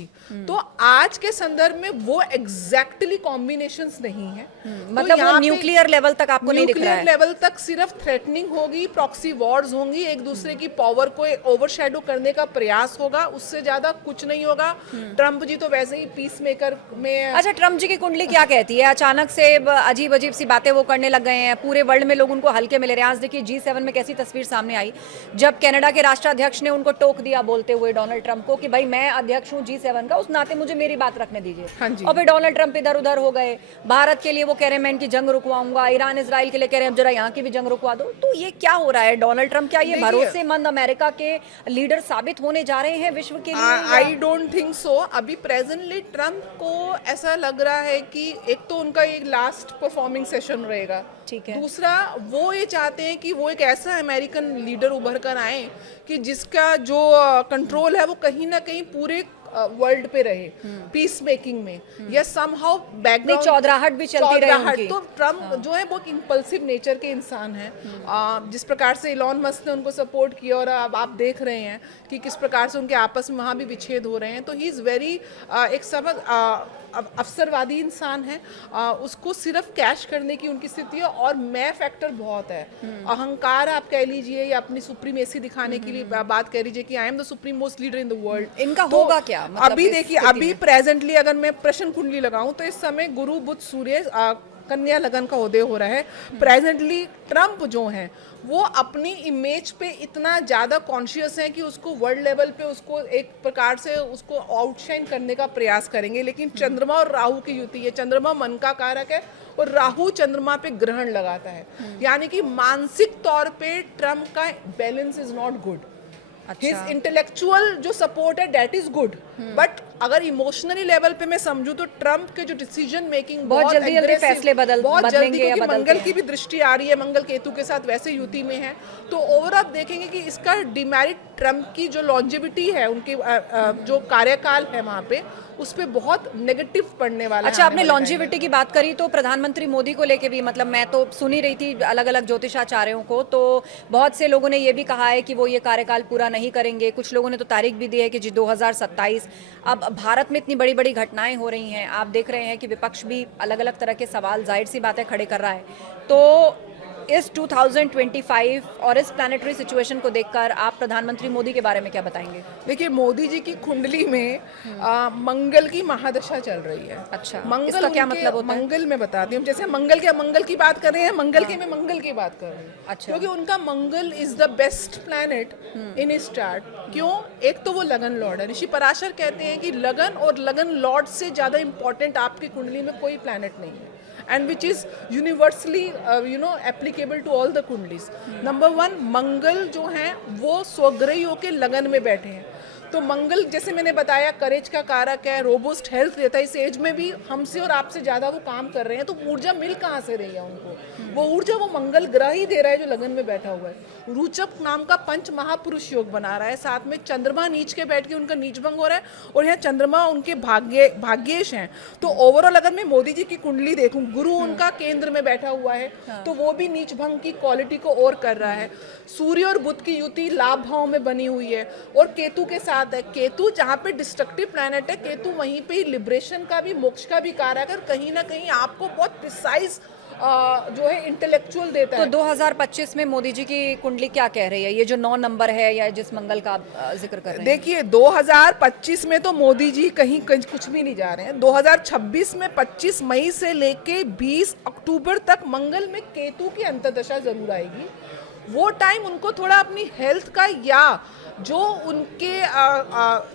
तो आज के संदर्भ में वो एग्जैक्टली कॉम्बिनेशंस नहीं है। मतलब वो न्यूक्लियर लेवल तक आपको नहीं दिख रहा है? न्यूक्लियर लेवल तक सिर्फ थ्रेटनिंग होगी, प्रॉक्सी वॉर्स होंगी, एक दूसरे की पावर को ओवरशैडो करने का प्रयास होगा, उससे ज्यादा कुछ नहीं होगा। ट्रम्प जी तो वैसे ही पीस मेकर में। अच्छा, ट्रम्प जी की कुंडली क्या कहती है? अचानक से अजीब अजीब सी बातें वो करने लग गए हैं, पूरे वर्ल्ड में लोग उनको हल्के में ले रहे हैं। आज देखिए G7 में कैसी तस्वीर सामने आई जब कनाडा के राष्ट्राध्यक्ष ने उनको टोक दिया बोलते हुए डोनाल्ड ट्रंप को कि भाई मैं अध्यक्ष हूं G7 का, उस नाते मुझे मेरी बात रखने दीजिए। हाँ जी। और फिर डोनाल्ड ट्रंप इधर उधर हो गए। भारत के लिए वो कह रहे हैं मैं इनकी जंग रुकवाऊंगा, ईरान इजराइल के लिए कह रहे हैं अब जरा यहाँ की भी जंग रुकवा दो। तो ये क्या हो रहा है? डोनाल्ड ट्रंप क्या ये भरोसेमंद अमेरिका के लीडर साबित होने जा रहे हैं विश्व के लिए? I don't think so. अभी प्रेजेंटली ट्रम्प को ऐसा लग रहा है कि एक तो उनका एक लास्ट परफॉर्मिंग सेशन रहेगा, ठीक है। दूसरा वो ये चाहते हैं कि वो एक ऐसा अमेरिकन लीडर उभर कर आए कि जिसका जो कंट्रोल है वो कहीं ना कहीं पूरे वर्ल्ड पे रहे, पीस मेकिंग में, या समहाउ बैकग्राउंड चौधराहट भी चलती रहे उनकी। तो ट्रम्प जो है वो इंपल्सिव नेचर के इंसान हैं। जिस प्रकार से इलॉन मस्क ने उनको सपोर्ट किया और अब आप देख रहे हैं कि किस प्रकार से उनके आपस में वहाँ भी विच्छेद हो रहे हैं, तो ही इज़ वेरी एक समझ अवसरवादी इंसान है। उसको सिर्फ कैश करने की उनकी स्थिति है, और मैं फैक्टर बहुत है। अहंकार आप कह लीजिए या अपनी सुप्रीमेसी दिखाने के लिए बात कह लीजिए कि I am the supreme most leader in the world. इनका होगा क्या? मतलब अभी देखिए, अभी प्रेजेंटली अगर मैं प्रश्न कुंडली लगाऊं तो इस समय गुरु बुध सूर्य कन्या लगन का उदय हो रहा है। प्रेजेंटली ट्रम्प जो है वो अपनी इमेज पे इतना ज़्यादा कॉन्शियस है कि उसको वर्ल्ड लेवल पे उसको एक प्रकार से उसको आउटशाइन करने का प्रयास करेंगे। लेकिन चंद्रमा और राहु की युति है, चंद्रमा मन का कारक है और राहु चंद्रमा पे ग्रहण लगाता है, यानी कि मानसिक तौर पे ट्रम्प का balance is not good. His intellectual जो सपोर्ट है दैट इज गुड, बट अगर इमोशनली लेवल पे मैं समझूं तो ट्रम्प के जो डिसीजन मेकिंग बहुत जल्दी फैसले बहुत जल्दी, क्योंकि मंगल की भी दृष्टि आ रही है, मंगल केतु के साथ वैसे युति में है, तो ओवरऑल देखेंगे कि इसका डिमेरिट ट्रम्प की जो लॉन्जेविटी है, उनकी जो कार्यकाल है वहाँ पे, उस पर बहुत नेगेटिव पड़ने वाला है। अच्छा, आपने लॉन्जेविटी की बात करी तो प्रधानमंत्री मोदी को लेके भी, मतलब मैं तो सुन ही रही थी अलग अलग ज्योतिषाचार्यों को, तो बहुत से लोगों ने ये भी कहा है कि वो ये कार्यकाल पूरा नहीं करेंगे। कुछ लोगों ने तो तारीख भी दी है कि जी 2027। अब भारत में इतनी बड़ी बड़ी घटनाएं हो रही हैं, आप देख रहे हैं कि विपक्ष भी अलग अलग तरह के सवाल जाहिर सी बातें खड़े कर रहा है। तो इस 2025 और इस प्लानिटरी सिचुएशन को देखकर आप प्रधानमंत्री मोदी के बारे में क्या बताएंगे? देखिए, मोदी जी की कुंडली में मंगल की महादशा चल रही है। अच्छा, मंगल इसका क्या मतलब होता है? मंगल में बताती हूँ, जैसे मंगल की बात कर रहे हैं, मंगल की बात कर रहे हैं। अच्छा। क्योंकि उनका Mangal is the best planet in his chart. क्यों? एक तो वो लगन लॉर्ड है। ऋषि पराशर कहते हैं कि लगन और लगन लॉर्ड से ज्यादा इंपॉर्टेंट आपकी कुंडली में कोई प्लैनेट नहीं है, and which is universally applicable to all the kundlis. Number 1, मंगल जो हैं वो स्वग्रही होके लगन में बैठे हैं, तो मंगल जैसे मैंने बताया करेज का कारक है, रोबस्ट हेल्थ देता है। इस एज में भी हमसे और आपसे ज़्यादा वो काम कर रहे हैं, तो ऊर्जा मिल कहाँ से रही है उनको? वो ऊर्जा वो मंगल ग्रह ही दे रहा है जो लगन में बैठा हुआ है। रुचक नाम का पंच महापुरुष योग बना रहा है, साथ में चंद्रमा नीच के बैठ के उनका नीच भंग हो रहा है, और यहाँ चंद्रमा उनके भाग्येश हैं। तो ओवरऑल अगर मैं मोदी जी की कुंडली देखूं, गुरु उनका केंद्र में बैठा हुआ है, तो वो भी नीच भंग की क्वालिटी को और कर रहा है। सूर्य और बुध की युति लाभ भाव में बनी हुई है, और केतु के साथ साथ है। केतु जहाँ पे डिस्ट्रक्टिव प्लैनेट है, केतु वहीं पे ही लिबरेशन का भी, मोक्ष का भी कारक है, कहीं ना कहीं आपको बहुत प्रिसाइज जो है इंटेलेक्चुअल देता तो है। 2025 में मोदी जी की कुंडली क्या कह रही है, ये जो 9 नंबर है या जिस मंगल का आप जिक्र कर रहे हैं? देखिए 2025 में तो मोदी जी कहीं कुछ भी नहीं जा रहे हैं। 2026 में 25 मई से लेके 20 अक्टूबर तक मंगल में केतु की अंतर्दशा जरूर आएगी। वो टाइम उनको थोड़ा अपनी हेल्थ का या जो उनके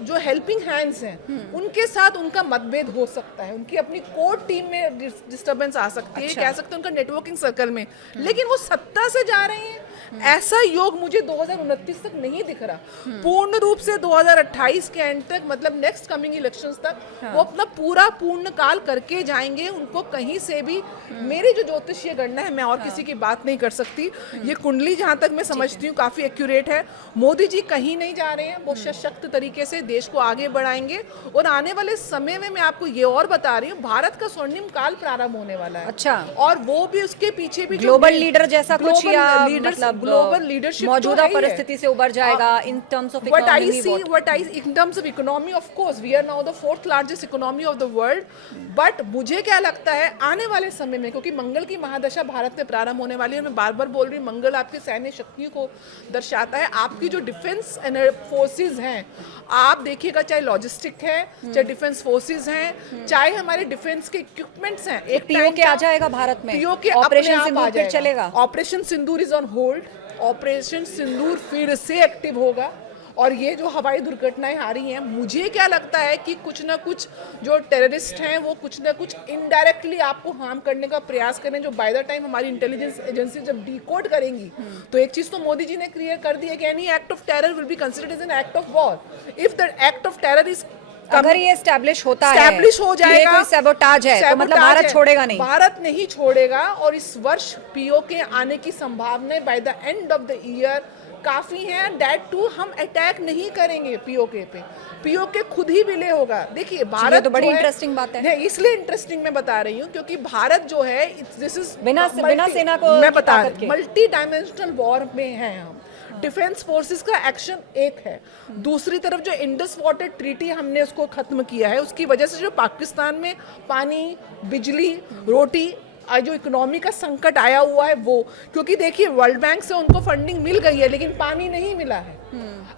जो हेल्पिंग हैंड्स हैं उनके साथ उनका मतभेद हो सकता है, उनकी अपनी कोर टीम में डिस्टर्बेंस आ सकती है, कह सकते हैं उनका नेटवर्किंग सर्कल में, लेकिन वो सत्ता से जा रहे हैं। ऐसा योग मुझे 2029 तक नहीं दिख रहा। पूर्ण रूप से 2028 के एंड तक, मतलब नेक्स्ट कमिंग इलेक्शंस तक वो अपना पूरा पूर्ण काल करके जाएंगे। उनको कहीं से भी, मेरी जो ज्योतिषीय गणना है, मैं और किसी की बात नहीं कर सकती, ये कुंडली जहां तक मैं समझती हूँ काफी एक्यूरेट है। मोदी जी कहीं नहीं जा रहे हैं, वो सशक्त तरीके से देश को आगे बढ़ाएंगे। और आने वाले समय में मैं आपको ये और बता रही हूँ, भारत का स्वर्णिम काल प्रारंभ होने वाला है। अच्छा। और वो भी उसके पीछे भी ग्लोबल लीडर जैसा कुछ, या मतलब ग्लोबल लीडरशिप मौजूदा परिस्थिति से उबर जाएगा in terms of what I economy? see, what I in terms of economy, of course we are now the 4th largest economy of the world, but मुझे क्या लगता है आने वाले समय में, क्योंकि मंगल की महादशा भारत में प्रारंभ होने वाली है, मैं बार बार बोल रही हूँ, मंगल आपके सैन्य शक्तियों को दर्शाता है। आपकी जो डिफेंस फोर्सेस हैं, आप देखिएगा, चाहे लॉजिस्टिक है, चाहे डिफेंस फोर्सेस हैं, चाहे हमारे डिफेंस के इक्विपमेंट्स हैं, एक पीओके आ जाएगा भारत में, पीओके ऑपरेशन सिंदूर फिर चलेगा। Operation Sindoor is on hold, operation Sindoor फिर से एक्टिव होगा। और ये जो हवाई दुर्घटनाएं आ रही हैं, मुझे क्या लगता है कि कुछ ना कुछ जो टेररिस्ट हैं वो कुछ ना कुछ इनडायरेक्टली आपको हार्म करने का प्रयास करें, जो बाय द टाइम हमारी इंटेलिजेंस एजेंसी जब डिकोड करेंगी तो एक चीज तो मोदी जी ने क्लियर कर दी है कि any act of terror will be considered as an act of war if the act of terror is, अगर ये एस्टैब्लिश होता है, एस्टैब्लिश हो जाएगा, कोई सैबोटाज है, तो मतलब भारत छोड़ेगा नहीं। भारत नहीं छोड़ेगा। और इस वर्ष पीओके आने की संभावनाएं by the end of the year काफी हैं। दैट टू हम अटैक नहीं करेंगे पीओके पे, पीओके खुद ही विलय होगा। देखिए भारत तो बड़ी इंटरेस्टिंग बात है, इसलिए इंटरेस्टिंग मैं बता रही हूँ क्योंकि भारत जो है, दिस इज बिना सेना को मैं बता रही, मल्टी डायमेंशनल वॉर में हैं हम। डिफेंस फोर्सेस का एक्शन एक है, दूसरी तरफ जो इंडस वाटर ट्रीटी हमने उसको खत्म किया है, उसकी वजह से जो पाकिस्तान में पानी, बिजली, रोटी, जो इकोनॉमी का संकट आया हुआ है वो, क्योंकि देखिए वर्ल्ड बैंक से उनको फंडिंग मिल गई है लेकिन पानी नहीं मिला है।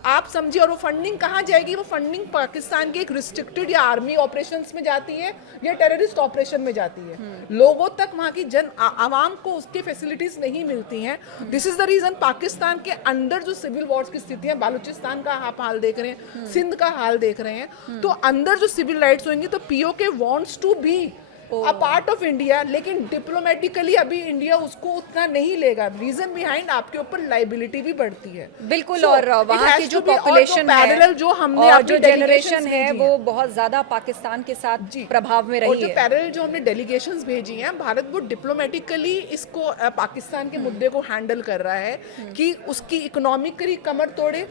आप समझिए, और वो फंडिंग कहाँ जाएगी? वो फंडिंग पाकिस्तान के एक रिस्ट्रिक्टेड या आर्मी ऑपरेशंस में जाती है या टेररिस्ट ऑपरेशन में जाती है। लोगों तक, वहाँ की आवाम को उसकी फैसिलिटीज नहीं मिलती हैं। This is the reason Pakistan के अंदर जो सिविल वॉर्स की स्थिति है, बालूचिस्तान का आप हाल देख रहे हैं, सिंध का हाल देख रहे हैं, तो अंदर जो सिविल राइट्स होंगी, तो POK wants to be a part of India, लेकिन डिप्लोमेटिकली अभी इंडिया उसको उतना नहीं लेगा। रीजन बिहाइंड आपके ऊपर लाइबिलिटी भी बढ़ती है। बिल्कुल। और वहाँ की जो पॉपुलेशन है, जो हमने और जो जनरेशन है, वो बहुत ज्यादा पाकिस्तान के साथ प्रभाव में रही है। और जो पैरेलल जो हमने डेलीगेशंस भेजी हैं, भारत वो डिप्लोमेटिकली इसको पाकिस्तान के मुद्दे को हैंडल कर रहा है कि उसकी इकोनॉमिकली कमर तोड़े,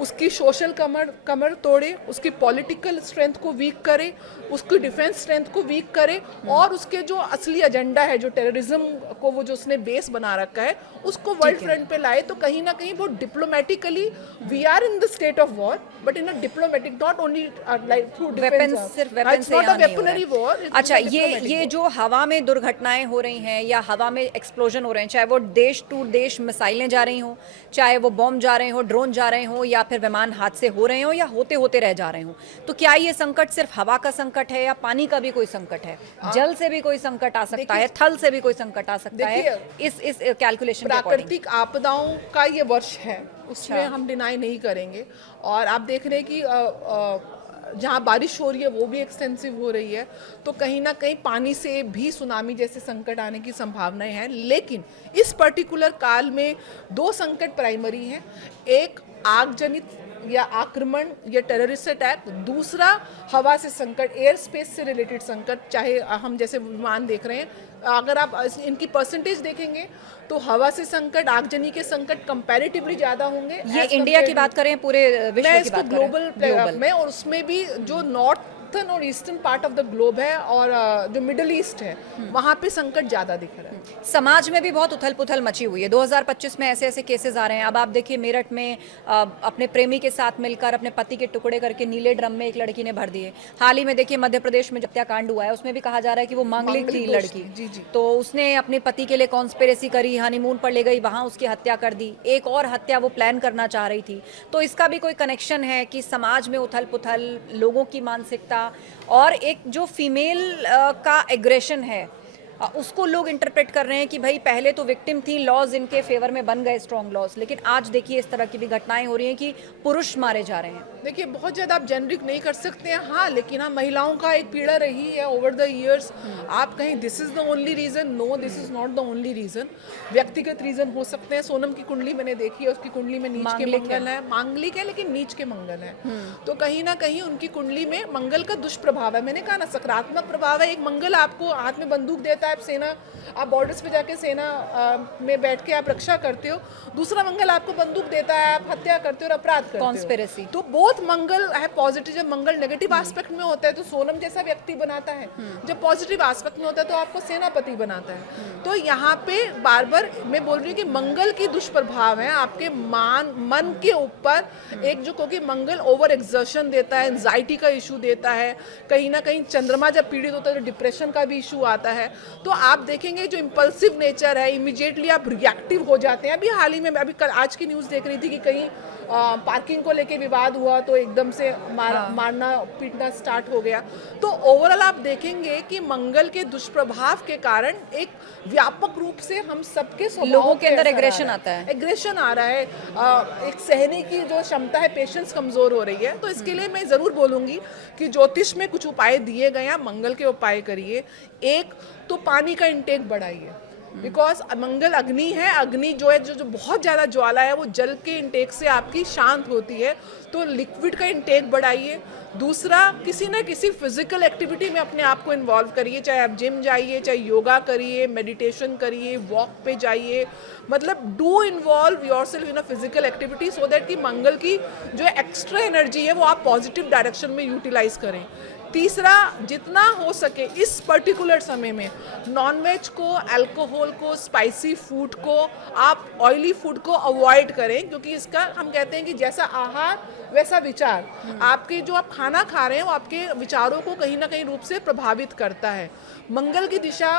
उसकी सोशल कमर तोड़े, उसकी पॉलिटिकल स्ट्रेंथ को वीक करे, उसकी डिफेंस स्ट्रेंथ को वीक करे, और उसके जो असली एजेंडा है, जो टेररिज्म को वो जो उसने बेस बना रखा है, उसको वर्ल्ड फ्रंट पे लाए। तो कहीं ना कहीं वो diplomatically, we are in the state of war, but in a diplomatic, not only like through defence, सिर्फ वेपन से यहाँ नहीं हो रहा है। वॉर। अच्छा, ये जो हवा में दुर्घटनाएं हो रही हैं या हवा में एक्सप्लोजन हो रहे हैं, चाहे वो देश टू देश मिसाइलें जा रही हों, चाहे वो बॉम्ब जा रहे हो, ड्रोन जा रहे हो, या फिर विमान हादसे हो रहे हो, या होते होते रह जा रहे हो, तो क्या ये संकट सिर्फ हवा का संकट है या पानी का भी कोई संकट है? जल से भी कोई संकट आ सकता है, थल से भी कोई संकट आ सकता है। इस कैलकुलेशन के अकॉर्डिंग प्राकृतिक आपदाओं का ये वर्ष है, उसमें हम डिनाई नहीं करेंगे। और आप देख रहे हैं कि जहाँ बारिश हो रही है वो भी एक्सटेंसिव हो रही है, तो कहीं ना कहीं पानी से भी सुनामी जैसे संकट आने की संभावनाएं हैं। लेकिन इस पर्टिकुलर काल में 2 संकट प्राइमरी हैं, एक आग जनित या आक्रमण या टेररिस्ट अटैक, दूसरा हवा से संकट, एयर स्पेस से रिलेटेड संकट। चाहे हम जैसे विमान देख रहे हैं, अगर आप इनकी परसेंटेज देखेंगे तो हवा से संकट, आगजनी के संकट कंपैरेटिवली ज्यादा होंगे। ये इंडिया की बात करें, पूरे विश्व की बात करें, ग्लोबल में, और उसमें भी जो नॉर्थ नॉर्थन और eastern part of the globe है और जो मिडिल ईस्ट है वहाँ पे संकट ज़्यादा दिख रहा है। समाज में भी बहुत उथल पुथल मची हुई है। 2025 में ऐसे ऐसे केसेस आ रहे हैं। अब आप देखिए मेरठ में अपने प्रेमी के साथ मिलकर अपने पति के टुकड़े करके नीले ड्रम में एक लड़की ने भर दिए। हाल ही में देखिए मध्य प्रदेश में जो हत्याकांड हुआ है उसमें भी कहा जा रहा है कि वो मांगलिक थी लड़की। जी जी। तो उसने अपने पति के लिए कॉन्स्पिरेसी करी, हनीमून पर ले गई, वहां उसकी हत्या कर दी। एक और हत्या वो प्लान करना चाह रही थी। तो इसका भी कोई कनेक्शन है कि समाज में उथल पुथल, लोगों की मानसिकता और एक जो फीमेल का एग्रेशन है उसको लोग इंटरप्रेट कर रहे हैं कि भाई पहले तो विक्टिम थी, लॉज इनके फेवर में बन गए, स्ट्रॉन्ग लॉज, लेकिन आज देखिए इस तरह की भी घटनाएं हो रही हैं कि पुरुष मारे जा रहे हैं। देखिए बहुत ज़्यादा आप जेनरिक नहीं कर सकते हैं, हाँ, लेकिन हाँ महिलाओं का एक पीड़ा रही है ओवर द ईयर्स। आप कहीं this is the only reason, no this is not the only reason. व्यक्तिगत रीज़न हो सकते हैं। सोनम की कुंडली मैंने देखी है, उसकी कुंडली में नीच के मंगल है, मांगलिक है लेकिन नीच के मंगल है। तो कहीं ना कहीं उनकी कुंडली में मंगल का दुष्प्रभाव है। मैंने कहा ना सकारात्मक प्रभाव है। एक मंगल आपको हाथ में बंदूक देता है, आप सेना, आप बॉर्डर्स पे जाके सेना में बैठ के आप रक्षा करते हो। दूसरा मंगल आपको बंदूक देता है, आप हत्या करते हो और अपराध करते हो। कॉन्स्पिरेसी। तो बहुत मंगल है पॉजिटिव। जब मंगल नेगेटिव एस्पेक्ट में होता है तो सोनम जैसा व्यक्ति बनाता है, जब पॉजिटिव एस्पेक्ट में होता है तो आपको सेनापति बनाता है। तो यहाँ पे बार बार मैं बोल रही हूँ कि मंगल की दुष्प्रभाव है आपके मन के ऊपर। एक जो क्योंकि मंगल ओवर एक्सर्शन देता है, एंजाइटी का इशू देता है, कहीं ना कहीं चंद्रमा जब पीड़ित होता है तो डिप्रेशन का भी इशू आता है। तो आप देखेंगे जो इम्पल्सिव नेचर है, इमीडिएटली आप रिएक्टिव हो जाते हैं। अभी हाल ही में अभी कल आज की न्यूज़ देख रही थी कि कहीं पार्किंग को लेके विवाद हुआ तो एकदम से मारना पीटना स्टार्ट हो गया। तो ओवरऑल आप देखेंगे कि मंगल के दुष्प्रभाव के कारण एक व्यापक रूप से हम सबके लोगों के अंदर एग्रेशन आता है, एग्रेशन आ रहा है। एक सहने की जो क्षमता है, पेशेंस कमजोर हो रही है। तो इसके लिए मैं जरूर बोलूंगी कि ज्योतिष में कुछ उपाय दिए गए हैं, मंगल के उपाय करिए। एक तो पानी का इंटेक बढ़ाइए, बिकॉज मंगल अग्नि है। अग्नि जो है जो बहुत ज़्यादा ज्वाला है वो जल के इंटेक से आपकी शांत होती है। तो लिक्विड का इंटेक बढ़ाइए। दूसरा, किसी न किसी फिजिकल एक्टिविटी में अपने आप को इन्वॉल्व करिए, चाहे आप जिम जाइए, चाहे योगा करिए, मेडिटेशन करिए, वॉक पे जाइए, मतलब do involve yourself in a physical activity so that कि मंगल की जो एक्स्ट्रा एनर्जी है वो आप पॉजिटिव डायरेक्शन में यूटिलाइज करें। तीसरा, जितना हो सके इस पर्टिकुलर समय में नॉनवेज को, अल्कोहल को, स्पाइसी फूड को, आप ऑयली फूड को अवॉइड करें, क्योंकि इसका हम कहते हैं कि जैसा आहार वैसा विचार। आपके जो आप खाना खा रहे हैं वो आपके विचारों को कहीं ना कहीं रूप से प्रभावित करता है। मंगल की दिशा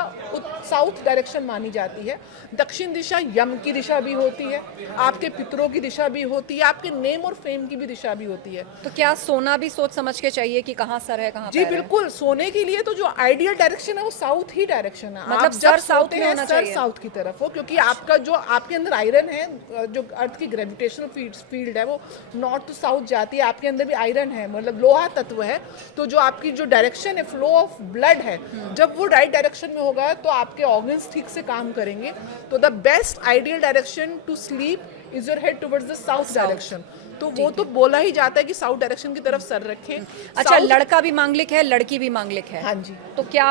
साउथ डायरेक्शन मानी जाती है। दक्षिण दिशा यम की दिशा भी होती है, आपके पितरों की दिशा भी होती है, आपके नेम और फेम की भी दिशा भी होती है। तो क्या सोना भी सोच समझ के चाहिए कि कहाँ सर है, कहाँ जी पैर है? बिल्कुल। सोने के लिए तो जो आइडियल डायरेक्शन है वो साउथ ही डायरेक्शन है। मतलब आप सर जब साउथ सोते में हैं, होना सर चाहिए। साउथ की तरफ हो, क्योंकि आपका जो आपके अंदर आयरन है, जो अर्थ की ग्रेविटेशनल फील्ड है वो नॉर्थ टू साउथ जाती है। आपके अंदर भी आयरन है, मतलब लोहा तत्व है। तो जो आपकी जो डायरेक्शन है, फ्लो ऑफ ब्लड है, जब वो राइट डायरेक्शन में होगा तो आपके ऑर्गन्स ठीक से काम करेंगे। तो the best ideal direction to sleep is your head towards the south direction. तो वो तो बोला ही जाता है कि साउथ डायरेक्शन की तरफ सर रखें। अच्छा, लड़का भी मांगलिक है, लड़की भी मांगलिक है। हाँ जी। तो क्या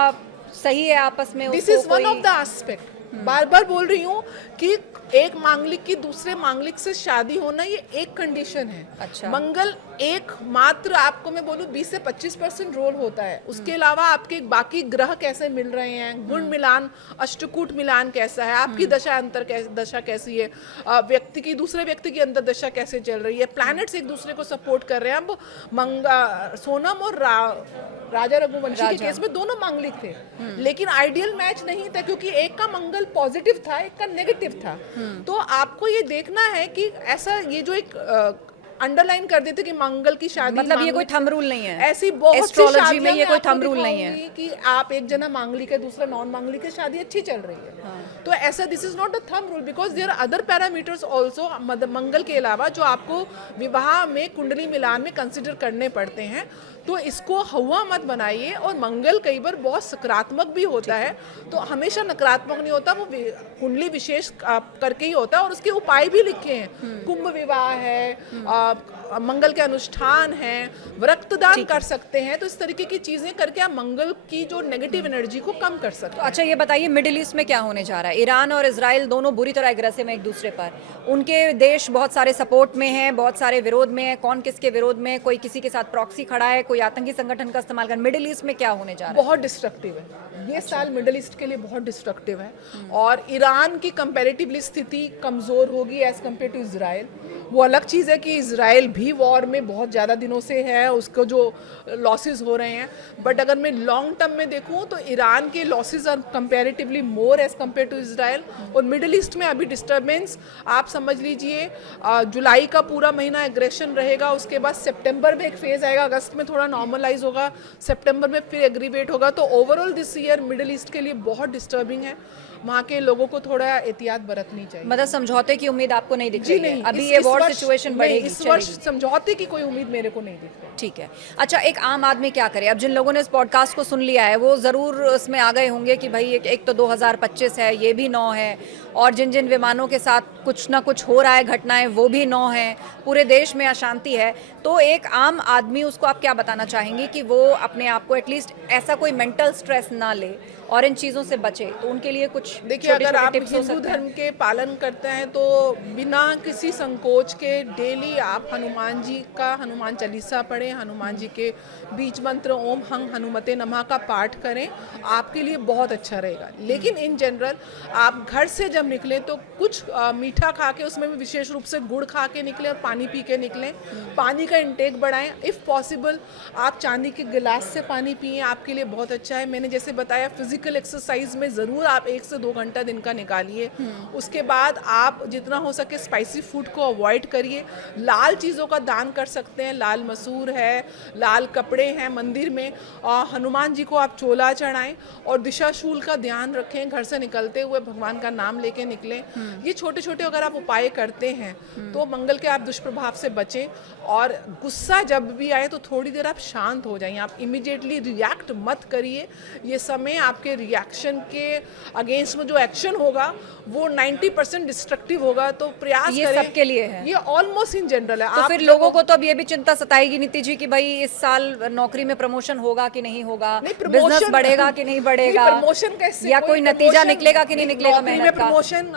सही है आपस में? This is one of the aspect. बार बार बोल रही हूँ कि एक मांगलिक की दूसरे मांगलिक से शादी होना ये एक कंडीशन है। अच्छा। मंगल एक मात्र, आपको मैं बोलूँ 20 से 25% रोल होता है। उसके अलावा आपके बाकी ग्रह कैसे मिल रहे हैं, गुण मिलान, अष्टकूट मिलान कैसा है, आपकी दशा अंतर दशा कैसी है, व्यक्ति की दूसरे व्यक्ति की अंतर दशा कैसे चल रही है, प्लैनेट्स एक दूसरे को सपोर्ट कर रहे हैं। अब सोनम और राजा रघुवंशी के केस में दोनों मांगलिक थे, लेकिन आइडियल मैच नहीं था, क्योंकि एक का मंगल पॉजिटिव था, एक का नेगेटिव था। तो आपको ये देखना है कि ऐसा ये जो एक अंडरलाइन कर देते कि मंगल की शादी, मतलब ये कोई थंब रूल नहीं है, ऐसी बहुत सी एस्ट्रोलॉजी शादियां में ये कोई आपको थंब रूल नहीं है दिखाऊंगी कि आप एक जना मांगलिक है, दूसरा नॉन मांगलिक है, शादी अच्छी चल रही है। तो ऐसा this is not a thumb rule, because there are other parameters also Mangal के अलावा जो आपको विवाह में कुंडली मिलान में कंसिडर करने पड़ते हैं। तो इसको हवा मत बनाइए। और मंगल कई बार बहुत सकारात्मक भी होता है, तो हमेशा नकारात्मक नहीं होता, वो कुंडली विशेष करके ही होता है। और उसके उपाय भी लिखे हैं, कुंभ विवाह है, मंगल के अनुष्ठान हैं, रक्तदान कर सकते हैं। तो इस तरीके की चीजें करके आप मंगल की जो नेगेटिव एनर्जी को कम कर सकते हैं। अच्छा, ये बताइए मिडिल ईस्ट में क्या होने जा रहा है? ईरान और इजराइल दोनों बुरी तरह एग्रेसिव हैं एक दूसरे पर। उनके देश बहुत सारे सपोर्ट में हैं, बहुत सारे विरोध में है। कौन किसके विरोध में? कोई किसी के साथ प्रॉक्सी खड़ा है, कोई आतंकी संगठन का इस्तेमाल कर। मिडिल ईस्ट में क्या होने जा रहा है? बहुत डिस्ट्रक्टिव है ये साल, मिडिल ईस्ट के लिए बहुत डिस्ट्रक्टिव है। और ईरान की कंपैरेटिवली स्थिति कमजोर होगी एज कम्पेयर टू इजराइल। वो अलग चीज़ है कि इजराइल भी वॉर में बहुत ज़्यादा दिनों से है, उसको जो लॉसेस हो रहे हैं। बट अगर मैं लॉन्ग टर्म में देखूं तो ईरान के losses are comparatively more as compare to Israel. और मिडिल ईस्ट में अभी डिस्टर्बेंस आप समझ लीजिए, जुलाई का पूरा महीना एग्रेशन रहेगा, उसके बाद सितंबर में एक फेज आएगा, अगस्त में थोड़ा नॉर्मलाइज होगा, सितंबर में फिर एग्रीवेट होगा। तो overall this year middle east के लिए बहुत डिस्टर्बिंग है। वहाँ के लोगों को थोड़ा एहतियात बरतनी चाहिए। मतलब समझौते की उम्मीद आपको नहीं दिख जी रही है? नहीं, अभी ये वॉर सिचुएशन बढ़ेगी, इस वर्ष समझौते की कोई उम्मीद मेरे को नहीं दिख रही। ठीक है। अच्छा, एक आम आदमी क्या करे? अब जिन लोगों ने इस पॉडकास्ट को सुन लिया है वो ज़रूर उसमें आ गए होंगे कि भाई एक तो 2025 है, ये भी 9 है, और जिन जिन विमानों के साथ कुछ ना कुछ हो रहा है घटनाएं, वो भी 9 हैं, पूरे देश में अशांति है। तो एक आम आदमी, उसको आप क्या बताना चाहेंगी कि वो अपने आप को एटलीस्ट ऐसा कोई मेंटल स्ट्रेस ना ले और इन चीज़ों से बचे? तो उनके लिए कुछ देखिए, अगर आप हिंदू धर्म के पालन करते हैं तो बिना किसी संकोच के डेली आप हनुमान जी का हनुमान चालीसा पढ़ें, हनुमान जी के बीज मंत्र ओम हंग हनुमते नमः का पाठ करें, आपके लिए बहुत अच्छा रहेगा। लेकिन इन जनरल आप घर से जब निकलें तो कुछ मीठा खा के, उसमें भी विशेष रूप से गुड़ खा के निकलें और पानी पी के निकलें। पानी का इंटेक बढ़ाएं। इफ़ पॉसिबल आप चांदी के गिलास से पानी पिए, आपके लिए बहुत अच्छा है। मैंने जैसे बताया, फिजिकल एक्सरसाइज में ज़रूर आप 1 से 2 घंटा दिन का निकालिए। उसके बाद आप जितना हो सके स्पाइसी फूड को अवॉइड करिए। लाल चीज़ों का दान कर सकते हैं, लाल मसूर है, लाल कपड़े हैं मंदिर में, हनुमान जी को आप चोला चढ़ाएं और दिशाशूल का ध्यान रखें। घर से निकलते हुए भगवान का नाम लेके निकलें। ये छोटे छोटे अगर आप उपाय करते हैं तो मंगल के आप दुष्प्रभाव से बचें। और गुस्सा जब भी आए तो थोड़ी देर आप शांत हो जाइए, आप इमीडिएटली रिएक्ट मत करिए। ये समय आपके रिएक्शन के अगेंस्ट में जो एक्शन होगा वो 90% डिस्ट्रक्टिव होगा। तो प्रयास ये करें, सबके लिए है, ये ऑलमोस्ट इन जनरल है। तो फिर लोगों को तो अब ये भी चिंता सताएगी नीति जी कि भाई इस साल नौकरी में प्रमोशन होगा कि नहीं होगा, बिजनेस बढ़ेगा कि नहीं बढ़ेगा, प्रमोशन कैसे, या कोई नतीजा निकलेगा कि नहीं निकलेगा मेहनत का? प्रमोशन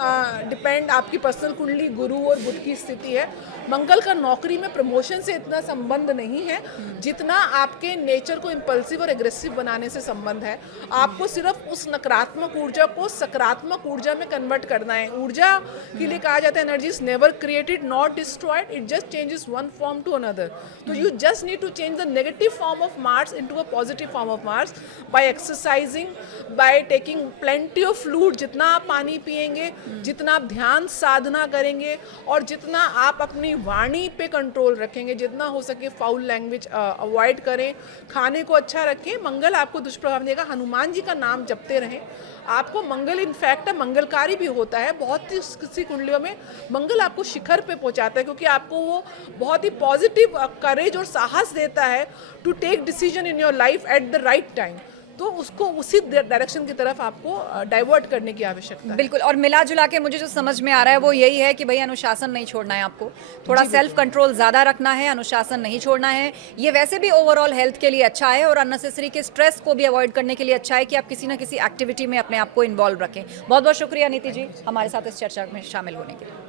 डिपेंड आपकी पर्सनल कुंडली, गुरु और बुध की स्थिति है। मंगल का नौकरी में प्रमोशन से इतना संबंध नहीं है जितना आपके नेचर को इम्पल्सिव और एग्रेसिव बनाने से संबंध है। आपको सिर्फ उस नकारात्मक ऊर्जा को सकारात्मक ऊर्जा में कन्वर्ट करना है। ऊर्जा के लिए कहा जाता है energy is never created not destroyed, it just changes one form to another. तो you just need to change the negative form of Mars into a positive form of Mars by exercising, by taking plenty of fluid. जितना आप पानी पिएंगे, जितना आप ध्यान साधना करेंगे और जितना आप अपनी वाणी पे कंट्रोल रखेंगे, जितना हो सके फाउल लैंग्वेज अवॉइड करें, खाने को अच्छा रखें, मंगल आपको दुष्प्रभाव देगा। हनुमान जी का नाम जपते रहें। आपको मंगल इनफैक्ट मंगलकारी भी होता है। बहुत ही किसी कुंडलियों में मंगल आपको शिखर पे पहुंचाता है, क्योंकि आपको वो बहुत ही पॉजिटिव करेज और साहस देता है to take decision in your life at the right time. तो उसको उसी डायरेक्शन की तरफ आपको डाइवर्ट करने की आवश्यकता है। बिल्कुल। और मिला जुला के मुझे जो समझ में आ रहा है वो यही है कि भाई अनुशासन नहीं छोड़ना है, आपको थोड़ा सेल्फ कंट्रोल ज़्यादा रखना है, अनुशासन नहीं छोड़ना है। ये वैसे भी ओवरऑल हेल्थ के लिए अच्छा है और अननेसेसरी के स्ट्रेस को भी अवॉइड करने के लिए अच्छा है कि आप किसी ना किसी एक्टिविटी में अपने आप को इन्वॉल्व रखें। बहुत बहुत शुक्रिया नीति जी हमारे साथ इस चर्चा में शामिल होने के लिए।